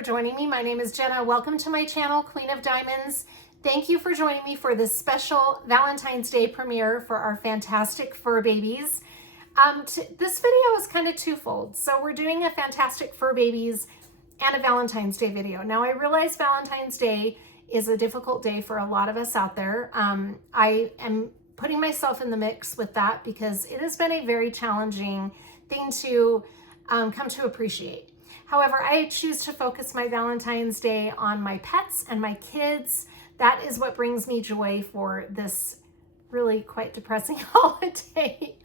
for joining me. My name is Jenna. Welcome to my channel, Queen of Diamonds. Thank you for joining me for this special Valentine's Day premiere for our Fantastic Furbabies. This video is kind of twofold. So we're doing a Fantastic Furbabies and a Valentine's Day video. Now I realize Valentine's Day is a difficult day for a lot of us out there. I am putting myself in the mix with that because it has been a very challenging thing to come to appreciate. However, I choose to focus my Valentine's Day on my pets and my kids. That is what brings me joy for this really quite depressing holiday.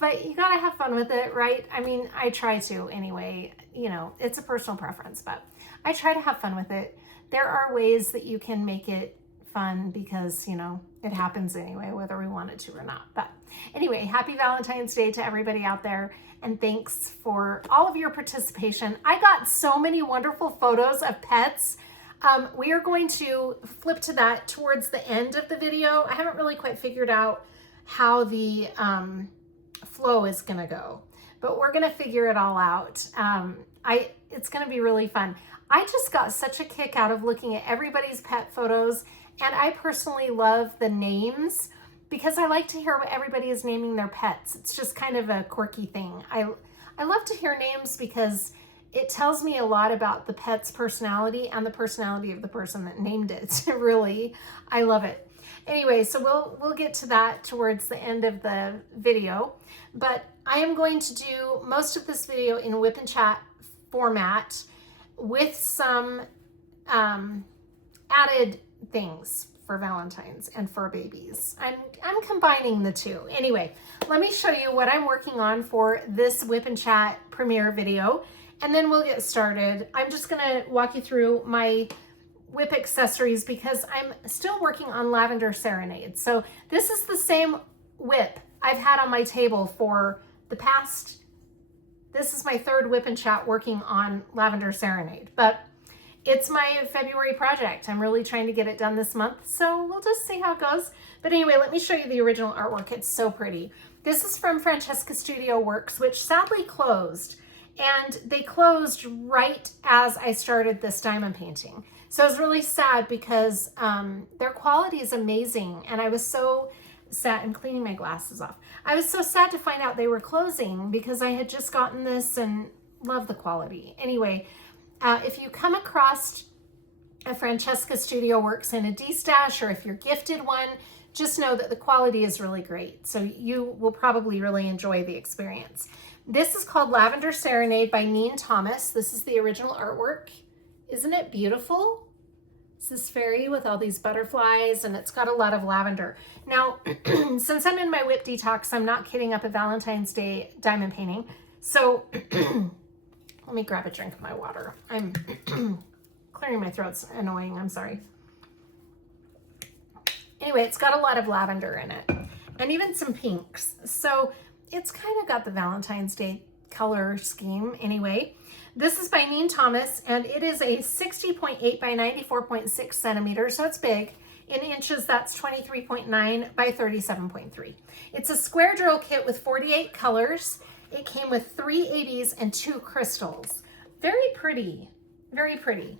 But you gotta have fun with it, right? I mean, I try to anyway. You know, it's a personal preference, but I try to have fun with it. There are ways that you can make it fun because, you know, it happens anyway, whether we want it to or not. But anyway, happy Valentine's Day to everybody out there. And thanks for all of your participation. I got so many wonderful photos of pets. We are going to flip to that towards the end of the video. I haven't really quite figured out how the flow is gonna go, but we're gonna figure it all out. It's gonna be really fun. I just got such a kick out of looking at everybody's pet photos, and I personally love the names because I like to hear what everybody is naming their pets. It's just kind of a quirky thing. I love to hear names because it tells me a lot about the pet's personality and the personality of the person that named it. Really, I love it. Anyway, so we'll get to that towards the end of the video, but I am going to do most of this video in whip and chat format with some added things for Valentine's and Furbabies. I'm combining the two. Anyway, let me show you what I'm working on for this whip and chat premiere video, and then we'll get started. I'm just gonna walk you through my whip accessories because I'm still working on Lavender Serenade. So this is the same whip I've had on my table for the past, this is my third whip and chat working on Lavender Serenade, but it's my February project. I'm really trying to get it done this month, so we'll just see how it goes. But anyway, let me show you the original artwork. It's so pretty. This is from Francesca Studio Works, which sadly closed, and they closed right as I started this diamond painting. So I was really sad because their quality is amazing, and I was so sad. I'm cleaning my glasses off. I was so sad to find out they were closing because I had just gotten this and love the quality. Anyway, if you come across a Francesca Studio Works in a D-stash, or if you're gifted one, just know that the quality is really great. So you will probably really enjoy the experience. This is called Lavender Serenade by Neen Thomas. This is the original artwork. Isn't it beautiful? It's this fairy with all these butterflies, and it's got a lot of lavender. Now, since I'm in my whip detox, I'm not kitting up a Valentine's Day diamond painting. So let me grab a drink of my water. I'm clearing my throat's annoying, I'm sorry. Anyway, it's got a lot of lavender in it and even some pinks. So it's kind of got the Valentine's Day color scheme anyway. This is by Neen Thomas, and it is a 60.8 by 94.6 centimeters, so it's big. In inches, that's 23.9 by 37.3. It's a square drill kit with 48 colors. It came with 3 ABs and 2 crystals. Very pretty, very pretty.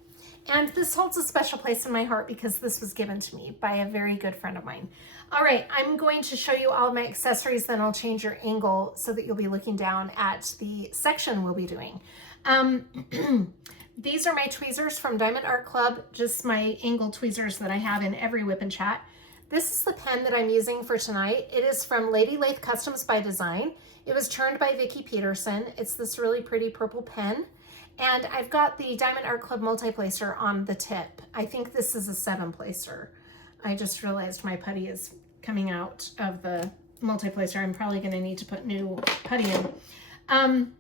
And this holds a special place in my heart because this was given to me by a very good friend of mine. All right, I'm going to show you all of my accessories, then I'll change your angle so that you'll be looking down at the section we'll be doing. These are my tweezers from Diamond Art Club, just my angle tweezers that I have in every whip and chat. This is the pen that I'm using for tonight. It is from Lathe Customs by Design. It was turned by Vicki Peterson. It's this really pretty purple pen. And I've got the Diamond Art Club multi-placer on the tip. I think this is a 7-placer. I just realized my putty is coming out of the multi-placer. I'm probably gonna need to put new putty in.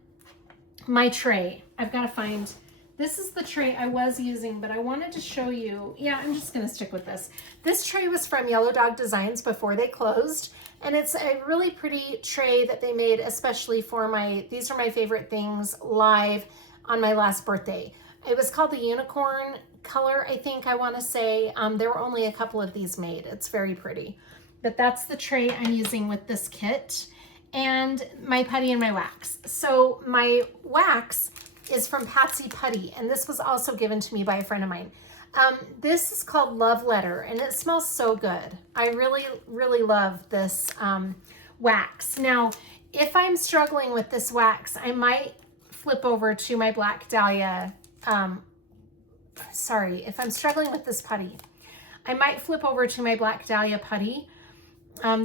My tray, I've gotta find, this is the tray I was using, but I wanted to show you, yeah, I'm just gonna stick with this. This tray was from Yellow Dog Designs before they closed, and it's a really pretty tray that they made especially for these are my favorite things live on my last birthday. It was called the Unicorn color, I think I wanna say. There were only a couple of these made. It's very pretty. But that's the tray I'm using with this kit, and my putty and my wax. So my wax is from Patsy Putty, and this was also given to me by a friend of mine. This is called Love Letter, and it smells so good. I really, really love this wax. Now, if I'm struggling with this wax, I might flip over to my Black Dahlia. If I'm struggling with this putty, I might flip over to my Black Dahlia putty.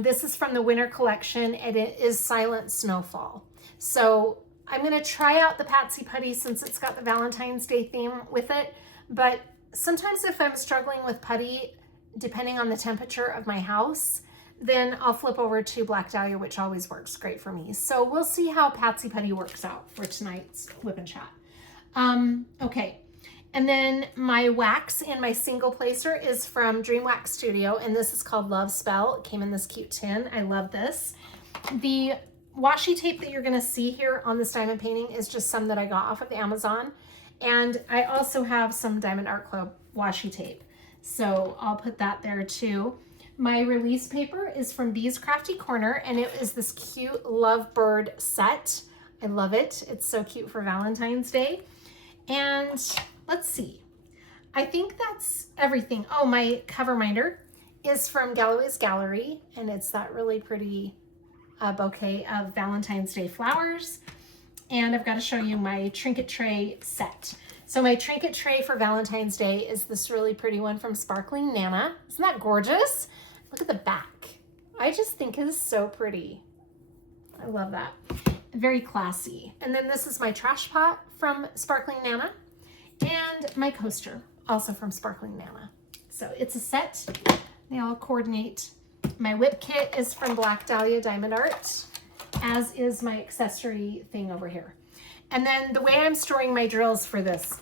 This is from the winter collection, and it is Silent Snowfall. So I'm going to try out the Patsy Putty since it's got the Valentine's Day theme with it. But sometimes if I'm struggling with putty, depending on the temperature of my house, then I'll flip over to Black Dahlia, which always works great for me. So we'll see how Patsy Putty works out for tonight's Whip and Chat. Okay. And then my wax in my single placer is from Dream Wax Studio, and this is called Love Spell. It came in this cute tin. I love this. The washi tape that you're gonna see here on this diamond painting is just some that I got off of Amazon. And I also have some Diamond Art Club washi tape. So I'll put that there too. My release paper is from Bee's Crafty Corner, and it is this cute lovebird set. I love it. It's so cute for Valentine's Day. And let's see. I think that's everything. Oh, my cover minder is from Galloways Gallery, and it's that really pretty bouquet of Valentine's Day flowers. And I've got to show you my trinket tray set. So my trinket tray for Valentine's Day is this really pretty one from Sparkling Nana. Isn't that gorgeous? Look at the back. I just think it is so pretty. I love that. Very classy. And then this is my trash pot from Sparkling Nana, and my coaster, also from Sparkling Nana. So it's a set. They all coordinate. My whip kit is from Black Dahlia Diamond Art, as is my accessory thing over here. And then the way I'm storing my drills for this,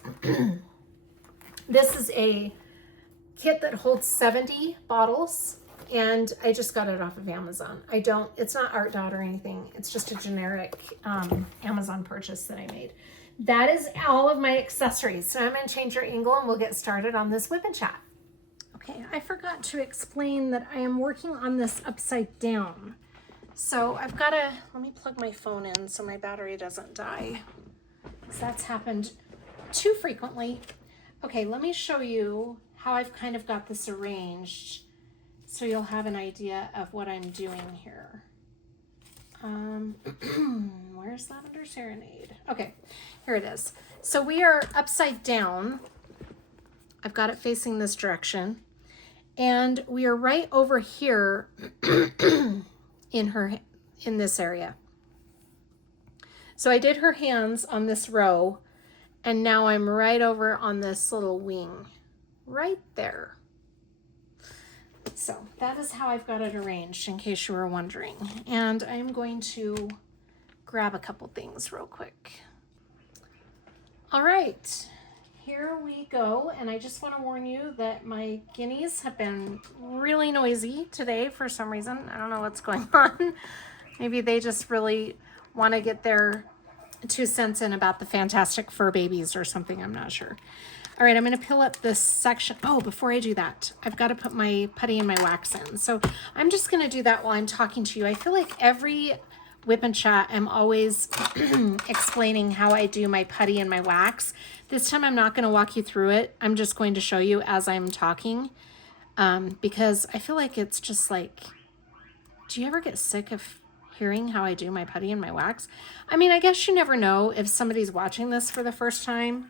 this is a kit that holds 70 bottles, and I just got it off of Amazon. It's not Art Dot or anything. It's just a generic Amazon purchase that I made. That is all of my accessories. So I'm going to change your angle and we'll get started on this Whip and Chat. Okay, I forgot to explain that I am working on this upside down. So I've got to, let me plug my phone in so my battery doesn't die, because that's happened too frequently. Okay, let me show you how I've kind of got this arranged so you'll have an idea of what I'm doing here. Where's Lavender Serenade? Okay, here it is. So we are upside down. I've got it facing this direction, and we are right over here in this area. So I did her hands on this row, and now I'm right over on this little wing right there. So that is how I've got it arranged, in case you were wondering. And I'm going to grab a couple things real quick. All right, here we go. And I just want to warn you that my guineas have been really noisy today for some reason. I don't know what's going on. Maybe they just really want to get their 2 cents in about the Fantastic Furbabies or something. I'm not sure. All right, I'm going to peel up this section. Oh, before I do that, I've got to put my putty and my wax in. So I'm just going to do that while I'm talking to you. I feel like every Whip and Chat, I'm always explaining how I do my putty and my wax. This time I'm not going to walk you through it. I'm just going to show you as I'm talking, because I feel like it's just like, do you ever get sick of hearing how I do my putty and my wax? I mean, I guess you never know if somebody's watching this for the first time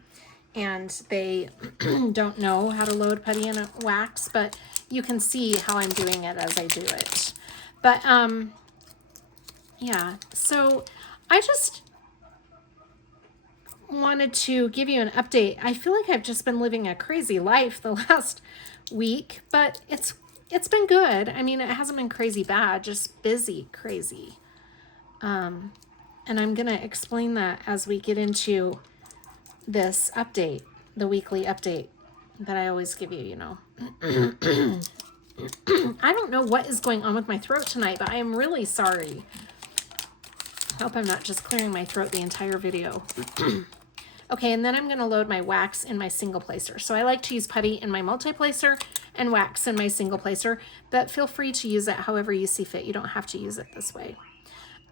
and they don't know how to load putty and wax, but you can see how I'm doing it as I do it. But yeah, so I just wanted to give you an update. I feel like I've just been living a crazy life the last week, but it's been good. I mean, it hasn't been crazy bad, just busy crazy. And I'm gonna explain that as we get into this update, the weekly update that I always give you, you know. I don't know what is going on with my throat tonight, but I am really sorry. I hope I'm not just clearing my throat the entire video. Okay, and then I'm going to load my wax in my single placer. So I like to use putty in my multi-placer and wax in my single placer, but feel free to use it however you see fit. You don't have to use it this way.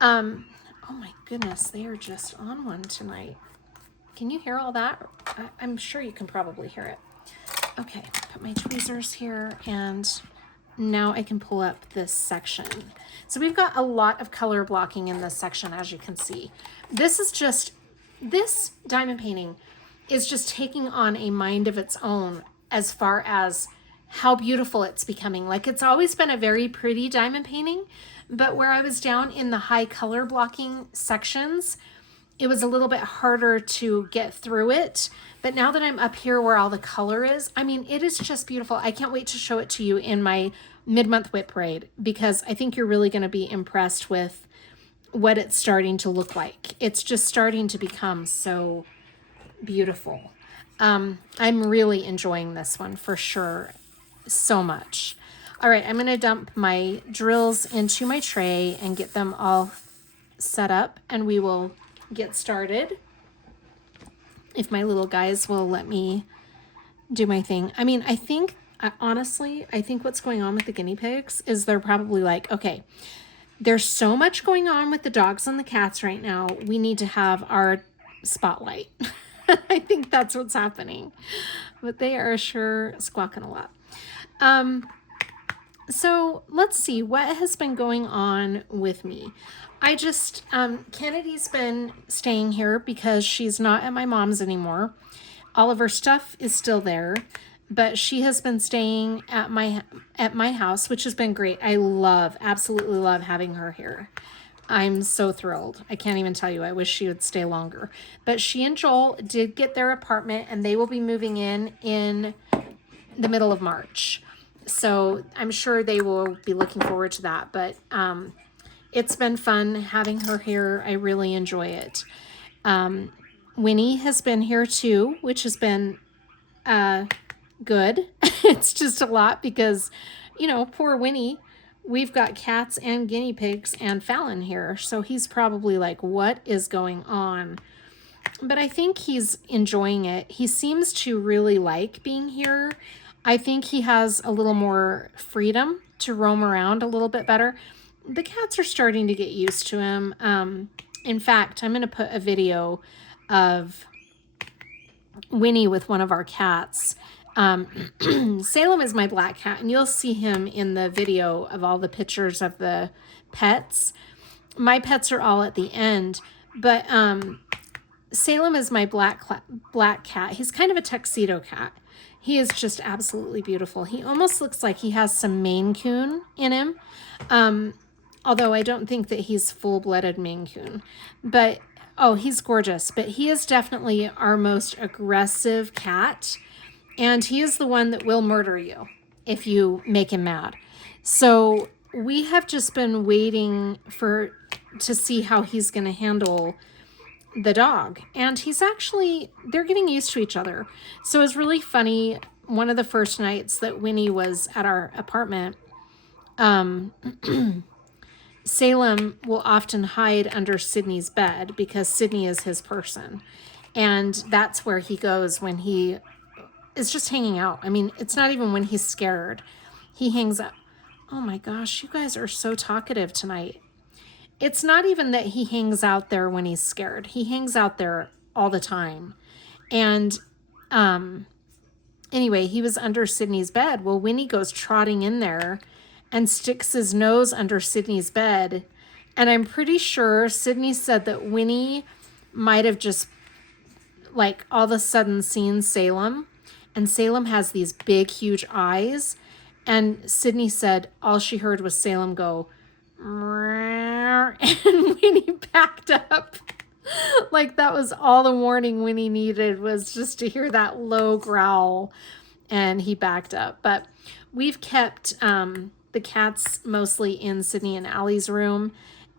Oh my goodness, they are just on one tonight. Can you hear all that? I'm sure you can probably hear it. Okay, put my tweezers here, and now I can pull up this section. So we've got a lot of color blocking in this section, as you can see. This diamond painting is just taking on a mind of its own as far as how beautiful it's becoming. Like, it's always been a very pretty diamond painting, but where I was down in the high color blocking sections, it was a little bit harder to get through it. But now that I'm up here where all the color is, I mean, it is just beautiful. I can't wait to show it to you in my mid-month whip braid, because I think you're really going to be impressed with what it's starting to look like. It's just starting to become so beautiful. I'm really enjoying this one for sure, so much. All right, I'm going to dump my drills into my tray and get them all set up, and we will get started. If my little guys will let me do my thing. I mean, honestly, I think what's going on with the guinea pigs is they're probably like, okay, there's so much going on with the dogs and the cats right now. We need to have our spotlight. I think that's what's happening. But they are sure squawking a lot. So let's see what has been going on with me. I just, Kennedy's been staying here because she's not at my mom's anymore. All of her stuff is still there, but she has been staying at my house, which has been great. I absolutely love having her here. I'm so thrilled. I can't even tell you. I wish she would stay longer. But she and Joel did get their apartment, and they will be moving in the middle of March. So I'm sure they will be looking forward to that. But it's been fun having her here. I really enjoy it. Winnie has been here too, which has been good. It's just a lot because, you know, poor Winnie. We've got cats and guinea pigs and Fallon here. So he's probably like, what is going on? But I think he's enjoying it. He seems to really like being here. I think he has a little more freedom to roam around a little bit better. The cats are starting to get used to him. In fact, I'm going to put a video of Winnie with one of our cats. Salem is my black cat, and you'll see him in the video of all the pictures of the pets. My pets are all at the end, but Salem is my black cat. He's kind of a tuxedo cat. He is just absolutely beautiful. He almost looks like he has some Maine Coon in him, although I don't think that he's full-blooded Maine Coon. But, oh, he's gorgeous. But he is definitely our most aggressive cat, and he is the one that will murder you if you make him mad. So we have just been waiting to see how he's going to handle the dog. And they're getting used to each other. So it's really funny. One of the first nights that Winnie was at our apartment, Salem will often hide under Sydney's bed because Sydney is his person. And that's where he goes when he is just hanging out. I mean, it's not even when he's scared. He hangs up. Oh my gosh, you guys are so talkative tonight. It's not even that he hangs out there when he's scared. He hangs out there all the time. And anyway, he was under Sydney's bed. Well, Winnie goes trotting in there and sticks his nose under Sydney's bed. And I'm pretty sure Sydney said that Winnie might have just like all of a sudden seen Salem. And Salem has these big, huge eyes. And Sydney said all she heard was Salem go, and Winnie backed up. Like that was all the warning Winnie needed, was just to hear that low growl, and he backed up. But we've kept the cats mostly in Sydney and Allie's room,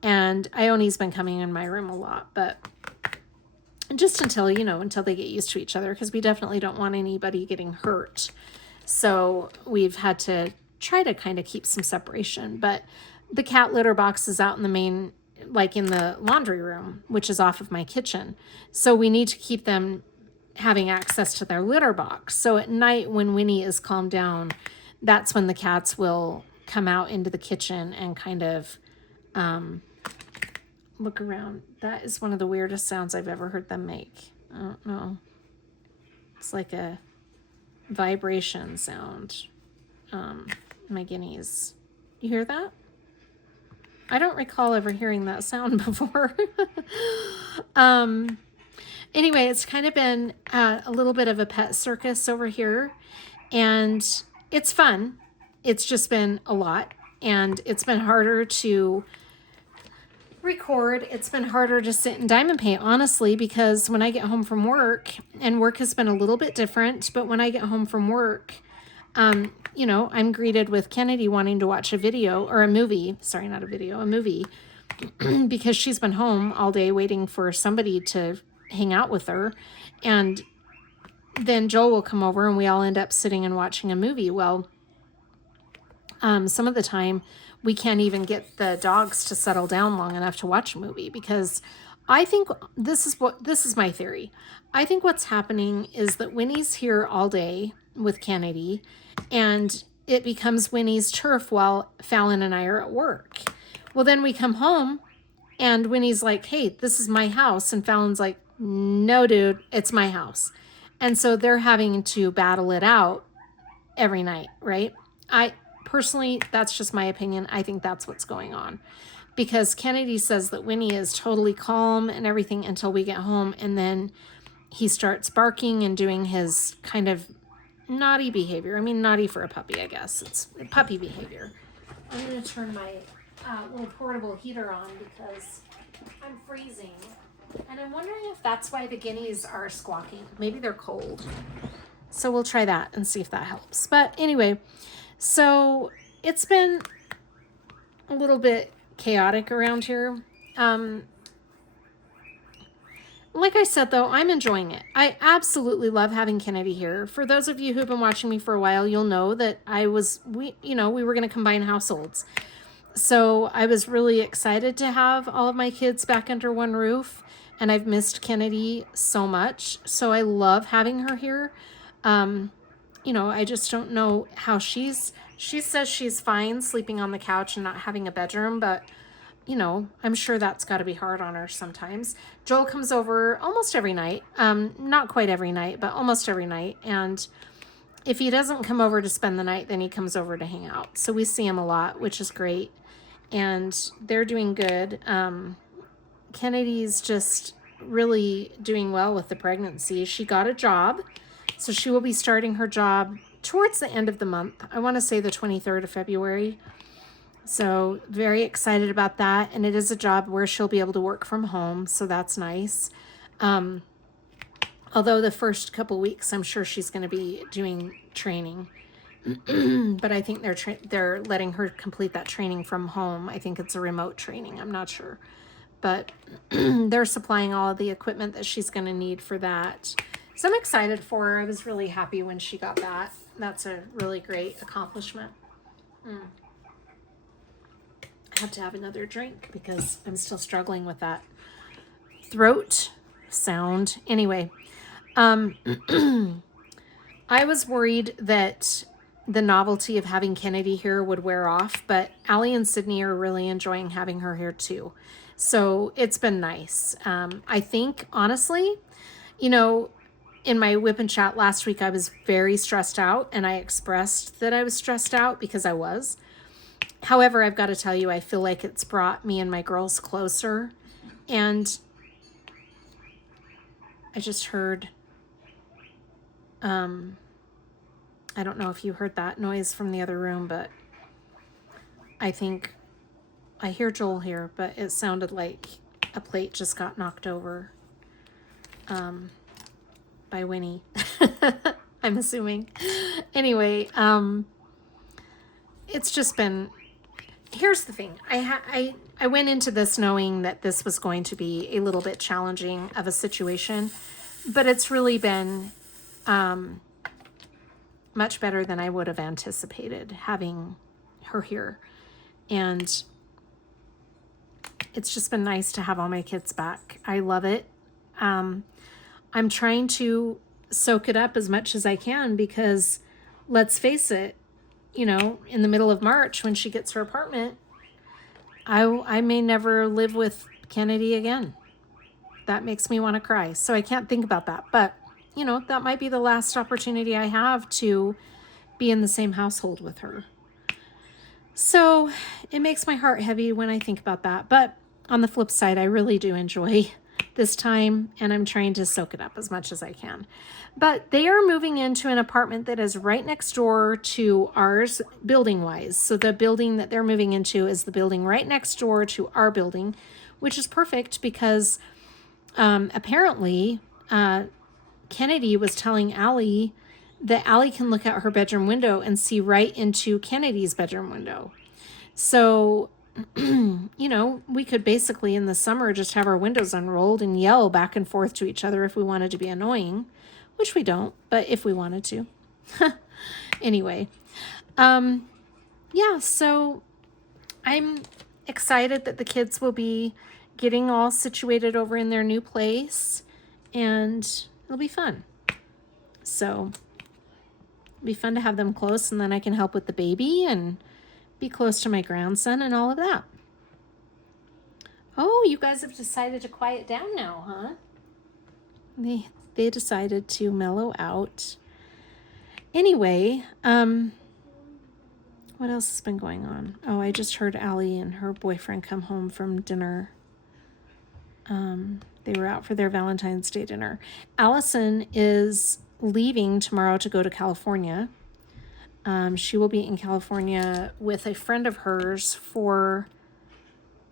and Ione's been coming in my room a lot, but just until they get used to each other, because we definitely don't want anybody getting hurt. So we've had to try to kind of keep some separation. But the cat litter box is out in the main, like in the laundry room, which is off of my kitchen. So we need to keep them having access to their litter box. So at night when Winnie is calmed down, that's when the cats will come out into the kitchen and kind of look around. That is one of the weirdest sounds I've ever heard them make. I don't know. It's like a vibration sound. My guineas. You hear that? I don't recall ever hearing that sound before. Anyway, it's kind of been a little bit of a pet circus over here, and it's fun. It's just been a lot, and it's been harder to record. It's been harder to sit and diamond paint, honestly, because when I get home from work, and work has been a little bit different, but when I get home from work, you know, I'm greeted with Kennedy wanting to watch a video or a movie. Sorry, not a video, a movie, because she's been home all day waiting for somebody to hang out with her. And then Joel will come over and we all end up sitting and watching a movie. Well, some of the time we can't even get the dogs to settle down long enough to watch a movie, because I think this is my theory. I think what's happening is that Winnie's here all day with Kennedy, and it becomes Winnie's turf while Fallon and I are at work. Well, then we come home and Winnie's like, hey, this is my house. And Fallon's like, no, dude, it's my house. And so they're having to battle it out every night, right? I personally, that's just my opinion. I think that's what's going on, because Kennedy says that Winnie is totally calm and everything until we get home. And then he starts barking and doing his kind of naughty behavior. I mean, naughty for a puppy, I guess. It's puppy behavior. I'm going to turn my little portable heater on because I'm freezing. And I'm wondering if that's why the guineas are squawking. Maybe they're cold. So we'll try that and see if that helps. But anyway, so it's been a little bit chaotic around here. Like I said, though, I'm enjoying it. I absolutely love having Kennedy here. For those of you who've been watching me for a while, you'll know that we were going to combine households. So I was really excited to have all of my kids back under one roof, and I've missed Kennedy so much. So I love having her here. You know, I just don't know how she says she's fine sleeping on the couch and not having a bedroom, but you know, I'm sure that's got to be hard on her sometimes. Joel comes over almost every night. Not quite every night, but almost every night. And if he doesn't come over to spend the night, then he comes over to hang out. So we see him a lot, which is great. And they're doing good. Kennedy's just really doing well with the pregnancy. She got a job. So she will be starting her job towards the end of the month. I want to say the 23rd of February. So very excited about that. And it is a job where she'll be able to work from home. So that's nice. Although the first couple weeks, I'm sure she's going to be doing training. But I think they're letting her complete that training from home. I think it's a remote training. I'm not sure. But they're supplying all of the equipment that she's going to need for that. So I'm excited for her. I was really happy when she got that. That's a really great accomplishment. I have to have another drink because I'm still struggling with that throat sound. Anyway, I was worried that the novelty of having Kennedy here would wear off, but Allie and Sydney are really enjoying having her here too. So it's been nice. I think, honestly, you know, in my whip and chat last week, I was very stressed out, and I expressed that I was stressed out because I was. However, I've got to tell you, I feel like it's brought me and my girls closer. And I just heard, I don't know if you heard that noise from the other room, but I think I hear Joel here, but it sounded like a plate just got knocked over by Winnie. I'm assuming. Anyway, it's just been... Here's the thing. I went into this knowing that this was going to be a little bit challenging of a situation, but it's really been much better than I would have anticipated having her here. And it's just been nice to have all my kids back. I love it. I'm trying to soak it up as much as I can because, let's face it, you know, in the middle of March when she gets her apartment, I may never live with Kennedy again. that makes me want to cry. So I can't think about that. But, you know, that might be the last opportunity I have to be in the same household with her. So it makes my heart heavy when I think about that. But on the flip side, I really do enjoy this time, and I'm trying to soak it up as much as I can. But they are moving into an apartment that is right next door to ours, building-wise. So the building that they're moving into is the building right next door to our building, which is perfect because apparently Kennedy was telling Allie that Allie can look out her bedroom window and see right into Kennedy's bedroom window. So, you know, we could basically in the summer just have our windows unrolled and yell back and forth to each other if we wanted to be annoying, which we don't, but if we wanted to. Anyway, yeah, so I'm excited that the kids will be getting all situated over in their new place, and it'll be fun. So it'll be fun to have them close, and then I can help with the baby and be close to my grandson and all of that. Oh, you guys have decided to quiet down now, huh? They decided to mellow out. Anyway, what else has been going on? Oh, I just heard Allie and her boyfriend come home from dinner. They were out for their Valentine's Day dinner. Allison is leaving tomorrow to go to California. She will be in California with a friend of hers for,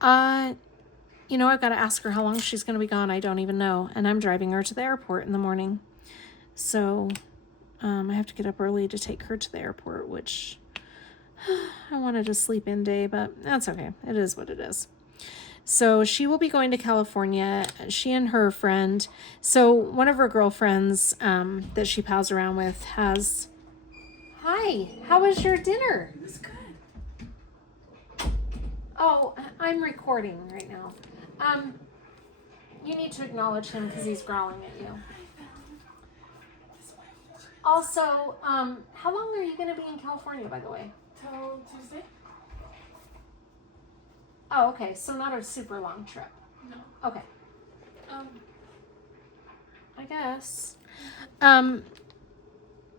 you know, I've got to ask her how long she's going to be gone. I don't even know. And I'm driving her to the airport in the morning. So I have to get up early to take her to the airport, which I wanted a sleep-in day, but that's okay. It is what it is. So she will be going to California. She and her friend, so one of her girlfriends that she pals around with has... Hi, how was your dinner? It was good. Oh, I'm recording right now. You need to acknowledge him because he's growling at you. Also, how long are you going to be in California, by the way? Till Tuesday? Oh, okay. So not a super long trip. No. Okay. I guess.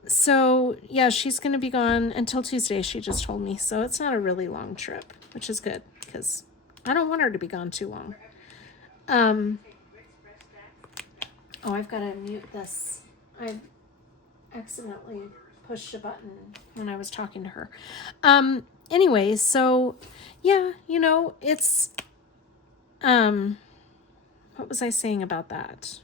So yeah, she's going to be gone until Tuesday, she just told me. So it's not a really long trip, which is good because I don't want her to be gone too long. Oh, I've got to mute this. I accidentally pushed a button when I was talking to her. Anyway, so yeah, you know, it's, what was I saying about that?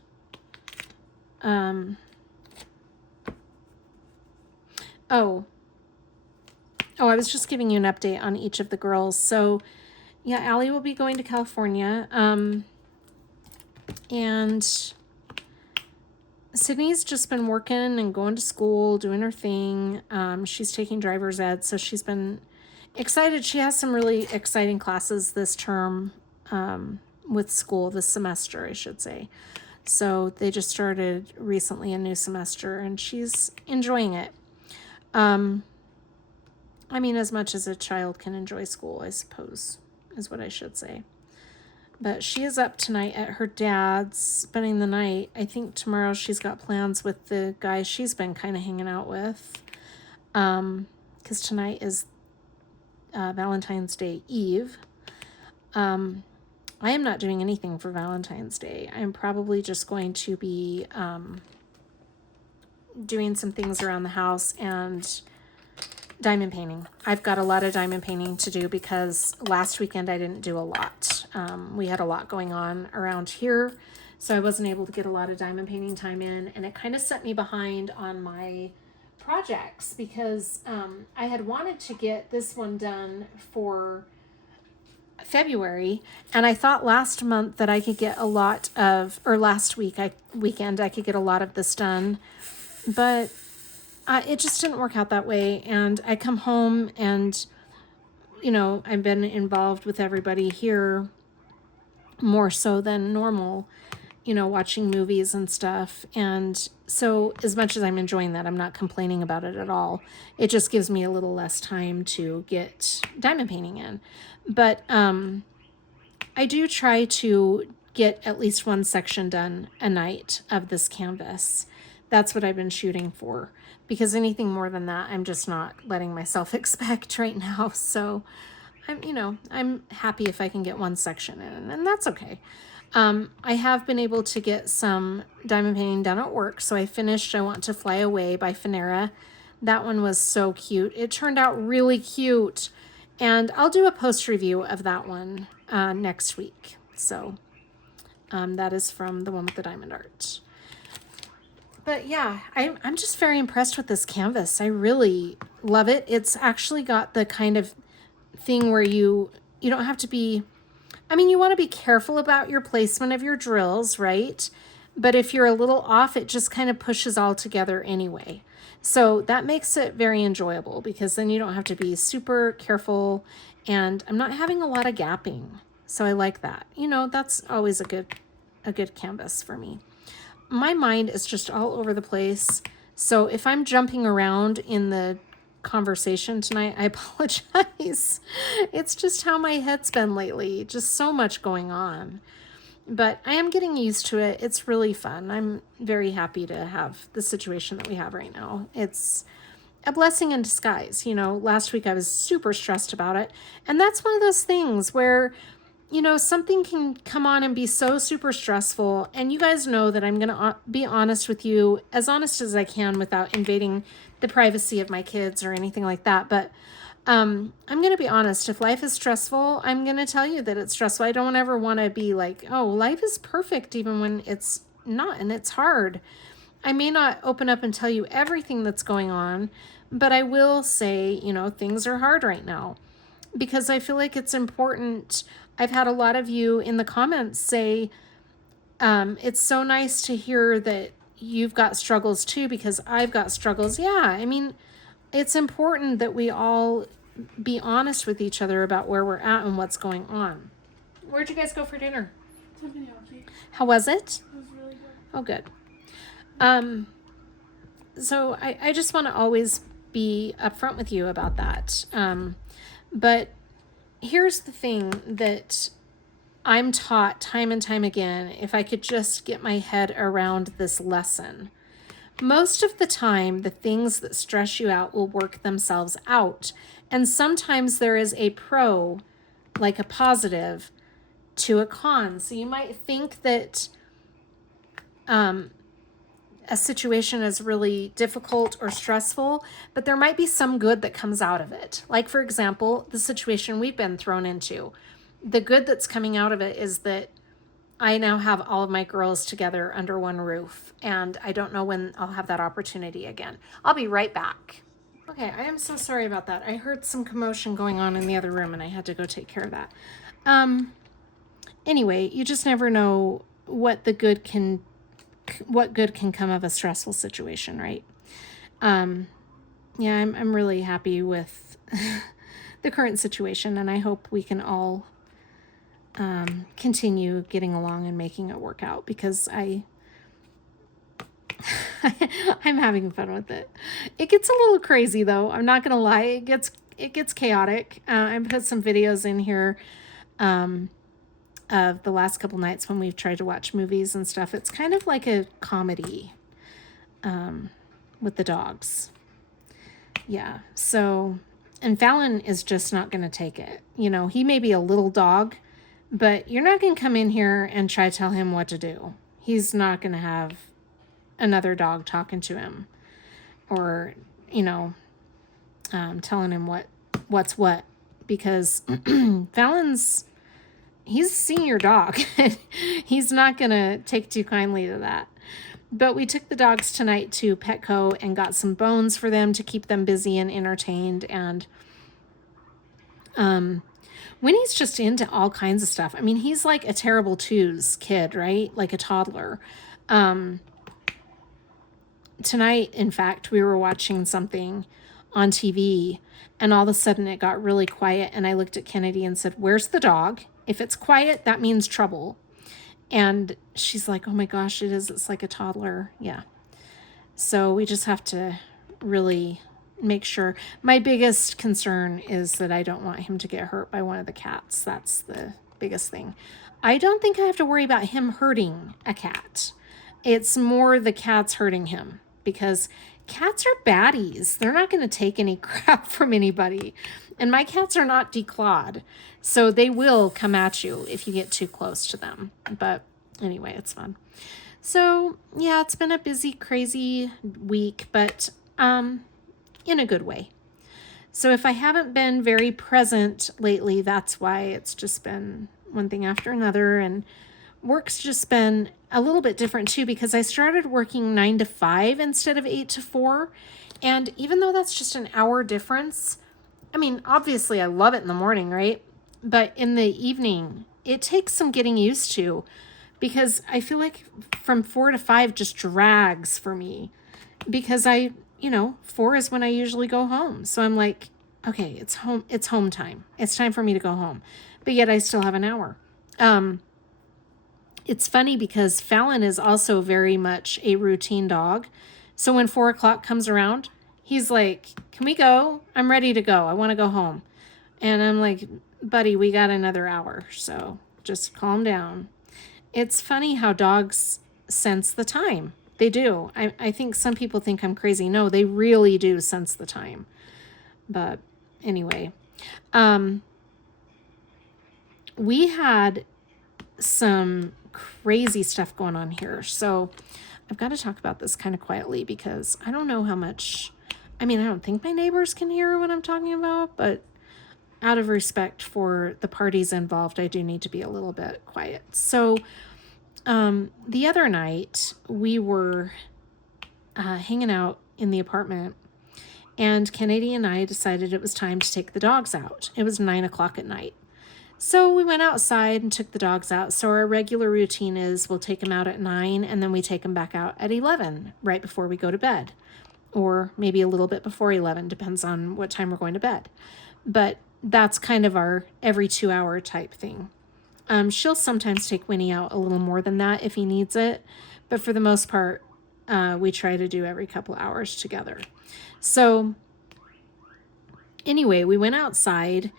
I was just giving you an update on each of the girls. So yeah, Allie will be going to California. And Sydney's just been working and going to school, doing her thing. She's taking driver's ed, so she's been excited. She has some really exciting classes this term, with school, this semester, I should say. So they just started recently a new semester, and she's enjoying it. I mean, as much as a child can enjoy school, I suppose, is what I should say. But she is up tonight at her dad's, spending the night. I think tomorrow she's got plans with the guy she's been kind of hanging out with. Because tonight is Valentine's Day Eve. I am not doing anything for Valentine's Day. I'm probably just going to be doing some things around the house and diamond painting. I've got a lot of diamond painting to do because last weekend I didn't do a lot. We had a lot going on around here, so I wasn't able to get a lot of diamond painting time in, and it kind of set me behind on my projects because I had wanted to get this one done for February, and I thought last month that I could get a lot of, or last weekend I could get a lot of this done, but it just didn't work out that way. And I come home and, you know, I've been involved with everybody here more so than normal, you know, watching movies and stuff. And so as much as I'm enjoying that, I'm not complaining about it at all. It just gives me a little less time to get diamond painting in. But I do try to get at least one section done a night of this canvas. That's what I've been shooting for, because anything more than that, I'm just not letting myself expect right now. So I'm happy if I can get one section in, and that's okay. I have been able to get some diamond painting done at work. So I finished I Want to Fly Away by Finera. That one was so cute. It turned out really cute. And I'll do a post review of that one next week. So that is from the one with the diamond art. But yeah, I'm just very impressed with this canvas. I really love it. It's actually got the kind of thing where you don't have to be, you want to be careful about your placement of your drills, right? But if you're a little off, it just kind of pushes all together anyway. So that makes it very enjoyable, because then you don't have to be super careful, and I'm not having a lot of gapping. So I like that. That's always a good canvas for me. My mind is just all over the place. So if I'm jumping around in the conversation tonight, I apologize. It's just how my head's been lately. Just so much going on. But I am getting used to it. It's really fun. I'm very happy to have the situation that we have right now. It's a blessing in disguise. Last week I was super stressed about it. And that's one of those things where, something can come on and be so super stressful. And you guys know that I'm going to be honest with you, as honest as I can without invading the privacy of my kids or anything like that. But I'm going to be honest. If life is stressful, I'm going to tell you that it's stressful. I don't ever want to be like, oh, life is perfect, even when it's not and it's hard. I may not open up and tell you everything that's going on, but I will say, things are hard right now, because I feel like it's important. I've had a lot of you in the comments say, it's so nice to hear that you've got struggles too, because I've got struggles. Yeah, it's important that we all be honest with each other about where we're at and what's going on. Where'd you guys go for dinner? Teppanyaki. How was it? It was really good. Oh, good. So I just want to always be upfront with you about that. But here's the thing that I'm taught time and time again, if I could just get my head around this lesson. Most of the time, the things that stress you out will work themselves out. And sometimes there is a pro, like a positive, to a con. So you might think that a situation is really difficult or stressful, but there might be some good that comes out of it. Like, for example, the situation we've been thrown into. The good that's coming out of it is that I now have all of my girls together under one roof, and I don't know when I'll have that opportunity again. I'll be right back. Okay, I am so sorry about that. I heard some commotion going on in the other room, and I had to go take care of that. Anyway, you just never know what good can come of a stressful situation, right? Yeah, I'm really happy with the current situation, and I hope we can all continue getting along and making it work out, because I'm having fun with it. It gets a little crazy though. I'm not gonna lie. It gets chaotic. I put some videos in here of the last couple nights when we've tried to watch movies and stuff. It's kind of like a comedy with the dogs. Yeah. So, and Fallon is just not gonna take it. He may be a little dog, but you're not going to come in here and try to tell him what to do. He's not going to have another dog talking to him or, telling him what's what, because Fallon's, he's a senior dog. He's not going to take too kindly to that. But we took the dogs tonight to Petco and got some bones for them to keep them busy and entertained. And, Winnie's just into all kinds of stuff. He's like a terrible twos kid, right? Like a toddler. Tonight, in fact, we were watching something on TV, and all of a sudden it got really quiet, and I looked at Kennedy and said, "Where's the dog? If it's quiet, that means trouble." And she's like, "Oh my gosh, it is. It's like a toddler." Yeah. So we just have to really make sure. My biggest concern is that I don't want him to get hurt by one of the cats. That's biggest thing. I don't think I have to worry about him hurting a cat. It's more the cats hurting him, because cats are baddies. They're not going to take any crap from anybody. And my cats are not declawed, so they will come at you if you get too close to them. But anyway, it's fun. So yeah, it's been a busy, crazy week, but in a good way. So if I haven't been very present lately, that's why. It's just been one thing after another, and work's just been a little bit different too, because I started working 9 to 5 instead of 8 to 4. And even though that's just an hour difference, I mean, obviously I love it in the morning, right? But in the evening, it takes some getting used to, because I feel like from 4 to 5 just drags for me, because 4 is when I usually go home. So I'm like, okay, it's home time. It's time for me to go home. But yet I still have an hour. It's funny because Fallon is also very much a routine dog. So when 4 o'clock comes around, he's like, can we go? I'm ready to go. I want to go home. And I'm like, buddy, we got another hour. So just calm down. It's funny how dogs sense the time. They do. I think some people think I'm crazy. No, they really do sense the time. But anyway, we had some crazy stuff going on here. So I've got to talk about this kind of quietly, because I don't know how much, I don't think my neighbors can hear what I'm talking about, but out of respect for the parties involved, I do need to be a little bit quiet. So the other night we were hanging out in the apartment, and Kennedy and I decided it was time to take the dogs out. It was 9 o'clock at night. So we went outside and took the dogs out. So our regular routine is we'll take them out at 9, and then we take them back out at 11, right before we go to bed. Or maybe a little bit before 11, depends on what time we're going to bed. But that's kind of our every 2-hour type thing. She'll sometimes take Winnie out a little more than that if he needs it. But for the most part, we try to do every couple hours together. So anyway, we went outside,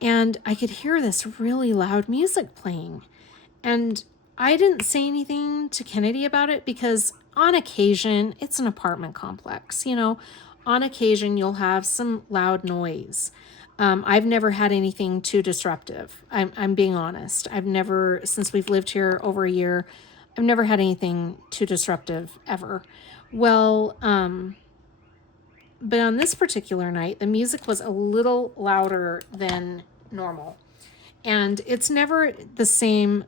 and I could hear this really loud music playing. And I didn't say anything to Kennedy about it, because on occasion, it's an apartment complex, on occasion you'll have some loud noise. I've never had anything too disruptive. I'm being honest. I've never, since we've lived here over a year, I've never had anything too disruptive ever. Well, but on this particular night, the music was a little louder than normal. And it's never the same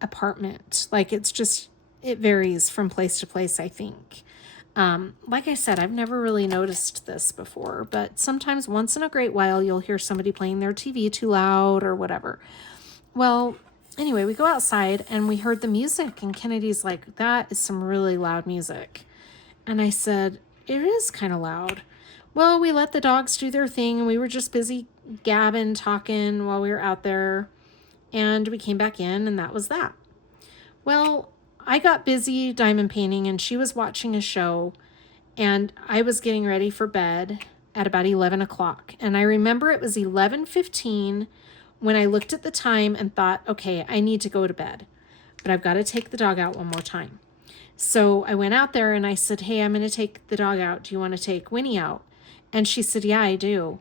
apartment. Like, it varies from place to place, I think. Like I said, I've never really noticed this before, but sometimes once in a great while, you'll hear somebody playing their TV too loud or whatever. Well, anyway, we go outside and we heard the music, and Kennedy's like, that is some really loud music. And I said, it is kind of loud. Well, we let the dogs do their thing, and we were just busy gabbing, talking while we were out there, and we came back in, and that was that. Well, I got busy diamond painting, and she was watching a show, and I was getting ready for bed at about 11 o'clock. And I remember it was 11:15 when I looked at the time and thought, okay, I need to go to bed, but I've got to take the dog out one more time. So I went out there and I said, hey, I'm going to take the dog out. Do you want to take Winnie out? And she said, yeah, I do.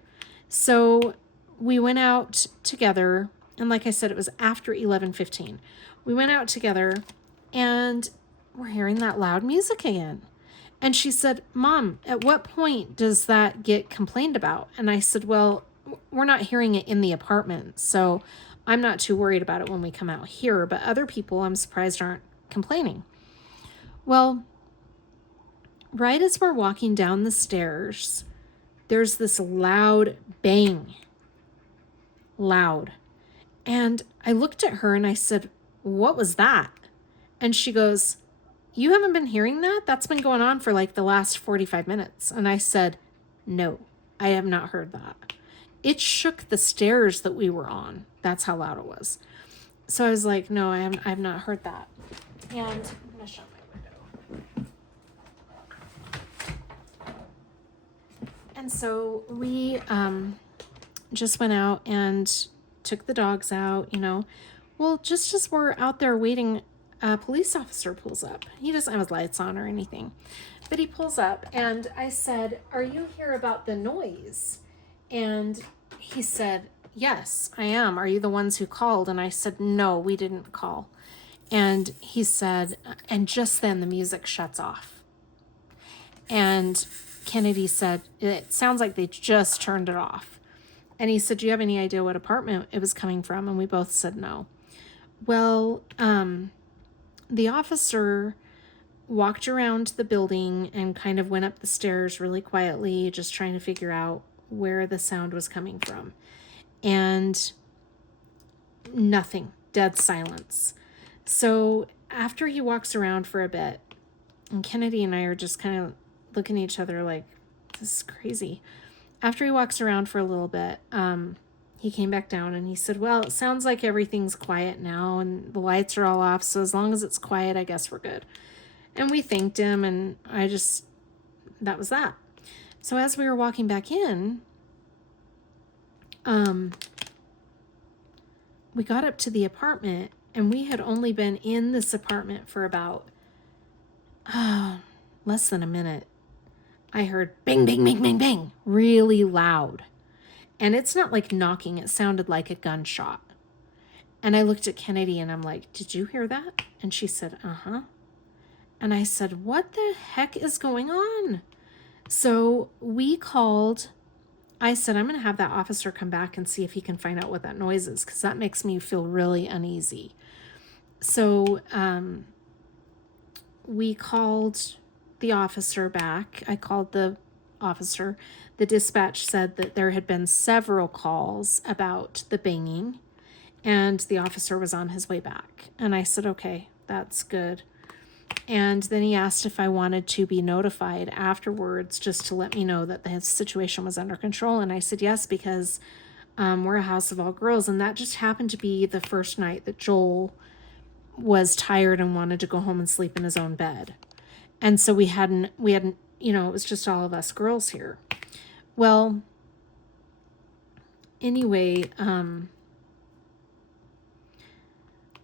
So we went out together. And like I said, it was after 11:15. We went out together, and we're hearing that loud music again. And she said, Mom, at what point does that get complained about? And I said, well, we're not hearing it in the apartment, so I'm not too worried about it when we come out here. But other people, I'm surprised, aren't complaining. Well, right as we're walking down the stairs, there's this loud bang. Loud. And I looked at her and I said, what was that? And she goes, you haven't been hearing that? That's been going on for like the last 45 minutes. And I said, no, I have not heard that. It shook the stairs that we were on. That's how loud it was. So I was like, no, I have not heard that. And I'm going to shut my window. And so we just went out and took the dogs out. Well, just as we're out there waiting, a police officer pulls up. He doesn't have his lights on or anything, but he pulls up, and I said, "Are you here about the noise?" And he said, "Yes, I am. Are you the ones who called?" And I said, "No, we didn't call." And he said, and just then the music shuts off. And Kennedy said, "It sounds like they just turned it off." And he said, "Do you have any idea what apartment it was coming from?" And we both said no. Well, the officer walked around the building and kind of went up the stairs really quietly, just trying to figure out where the sound was coming from. And nothing, dead silence. So after he walks around for a bit, and Kennedy and I are just kind of looking at each other like, this is crazy. After he walks around for a little bit, he came back down and he said, "Well, it sounds like everything's quiet now and the lights are all off. So as long as it's quiet, I guess we're good." And we thanked him, and that was that. So as we were walking back in, we got up to the apartment, and we had only been in this apartment for about less than a minute. I heard bang, bang, bang, bang, bang, really loud. And it's not like knocking. It sounded like a gunshot. And I looked at Kennedy and I'm like, "Did you hear that?" And she said, "Uh-huh." And I said, "What the heck is going on?" So we called. I said, "I'm going to have that officer come back and see if he can find out what that noise is, because that makes me feel really uneasy." So we called the officer back. I called the officer. The dispatch said that there had been several calls about the banging, and the officer was on his way back. And I said, "Okay, that's good." And then he asked if I wanted to be notified afterwards, just to let me know that the situation was under control. And I said yes, because we're a house of all girls. And that just happened to be the first night that Joel was tired and wanted to go home and sleep in his own bed. And so we hadn't, it was just all of us girls here. Well, anyway,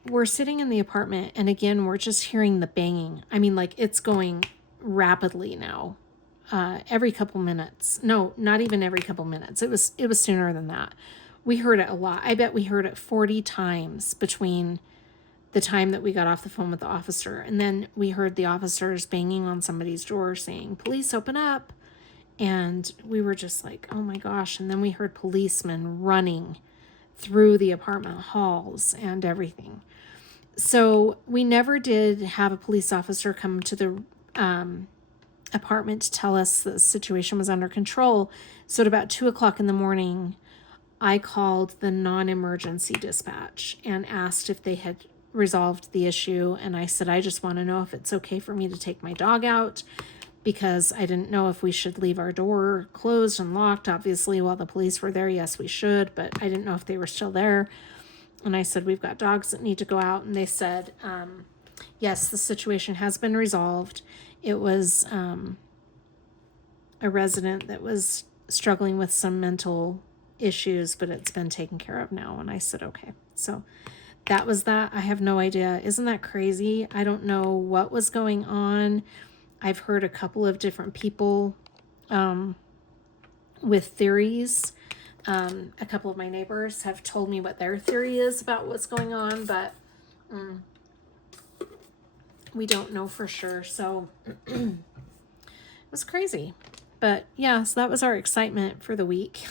we're sitting in the apartment, and again, we're just hearing the banging. I mean, like, it's going rapidly now. Every couple minutes. No, not even every couple minutes. It was sooner than that. We heard it a lot. I bet we heard it 40 times between the time that we got off the phone with the officer. And then we heard the officers banging on somebody's door saying, "Police, open up." And we were just like, oh my gosh. And then we heard policemen running through the apartment halls and everything. So we never did have a police officer come to the apartment to tell us the situation was under control. So at about 2:00 in the morning, I called the non-emergency dispatch and asked if they had resolved the issue. And I said, "I just want to know if it's okay for me to take my dog out, because I didn't know if we should leave our door closed and locked, obviously, while the police were there. Yes, we should, but I didn't know if they were still there." And I said, "We've got dogs that need to go out." And they said, yes, the situation has been resolved. It was a resident that was struggling with some mental issues, but it's been taken care of now. And I said, okay. So that was that. I have no idea. Isn't that crazy? I don't know what was going on. I've heard a couple of different people with theories. A couple of my neighbors have told me what their theory is about what's going on, but we don't know for sure. So it was crazy. But yeah, so that was our excitement for the week.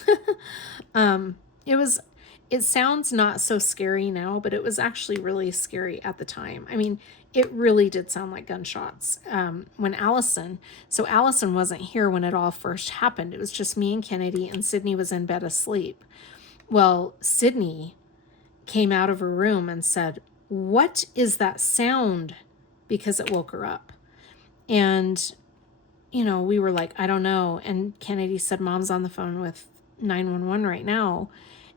It sounds not so scary now, but it was actually really scary at the time. I mean, it really did sound like gunshots. When Allison wasn't here when it all first happened. It was just me and Kennedy, and Sydney was in bed asleep. Well, Sydney came out of her room and said, "What is that sound?" because it woke her up. And, we were like, "I don't know." And Kennedy said, "Mom's on the phone with 911 right now."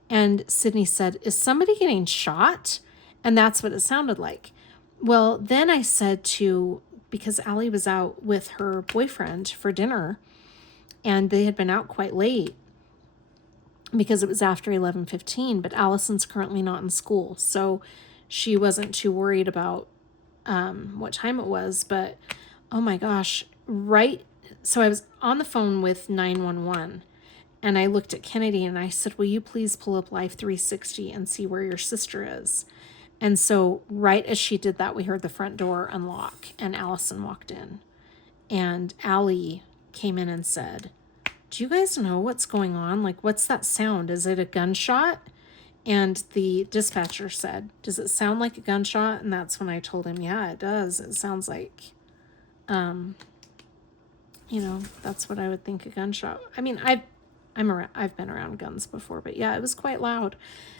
And Sydney said, "Is somebody getting shot?" And that's what it sounded like. Well, then I said because Allie was out with her boyfriend for dinner, and they had been out quite late because it was after 11:15, but Allison's currently not in school. So she wasn't too worried about what time it was. But oh my gosh, right. So I was on the phone with 911 and I looked at Kennedy and I said, will you please pull up Life 360 and see where your sister is? And so right as she did that, we heard the front door unlock and Allison walked in. And Allie came in and said, do you guys know what's going on? Like, what's that sound? Is it a gunshot? And the dispatcher said, does it sound like a gunshot? And that's when I told him, yeah, it does. It sounds like, that's what I would think a gunshot. I mean, I've been around guns before, but yeah, it was quite loud.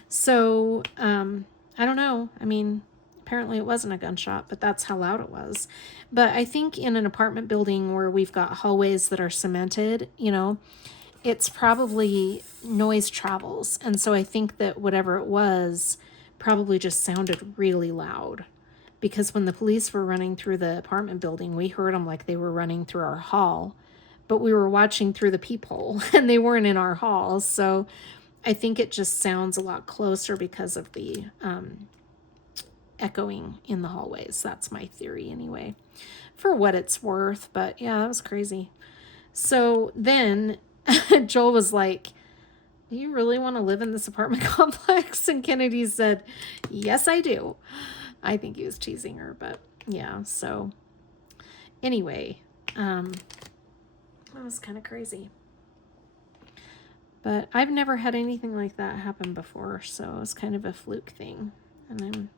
So, I don't know. I mean, apparently it wasn't a gunshot, but that's how loud it was. But I think in an apartment building where we've got hallways that are cemented, it's probably noise travels. And so I think that whatever it was probably just sounded really loud. Because when the police were running through the apartment building, we heard them like they were running through our hall. But we were watching through the peephole and they weren't in our hall. So I think it just sounds a lot closer because of the echoing in the hallways. That's my theory anyway, for what it's worth. But yeah, that was crazy. So then Joel was like, do you really want to live in this apartment complex? And Kennedy said, yes, I do. I think he was teasing her, but yeah. So anyway, that was kind of crazy. But I've never had anything like that happen before, so it's kind of a fluke thing. And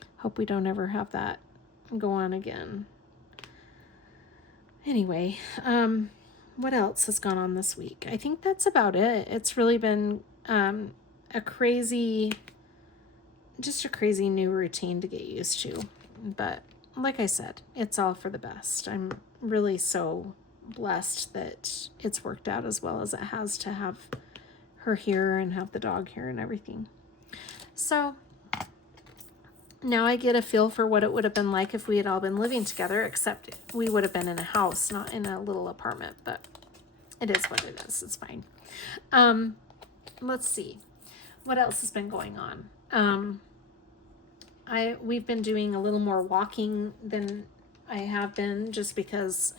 I hope we don't ever have that go on again. Anyway, what else has gone on this week? I think that's about it. It's really been a crazy new routine to get used to. But like I said, it's all for the best. I'm really so blessed that it's worked out as well as it has to have her here and have the dog here and everything. So now I get a feel for what it would have been like if we had all been living together, except we would have been in a house, not in a little apartment, but it is what it is. It's fine. Let's see. What else has been going on? We've been doing a little more walking than I have been just because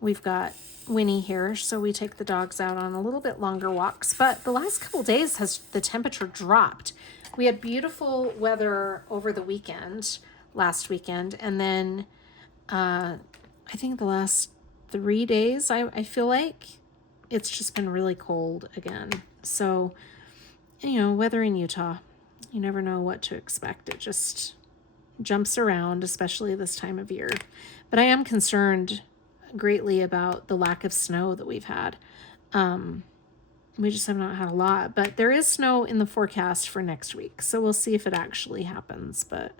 we've got Winnie here, so we take the dogs out on a little bit longer walks. But the last couple days the temperature dropped. We had beautiful weather over the weekend, last weekend, and then I think the last 3 days, I feel like it's just been really cold again. So, weather in Utah, you never know what to expect. It just jumps around, especially this time of year. But I am concerned greatly about the lack of snow that we've had. We just have not had a lot, but there is snow in the forecast for next week. So we'll see if it actually happens, but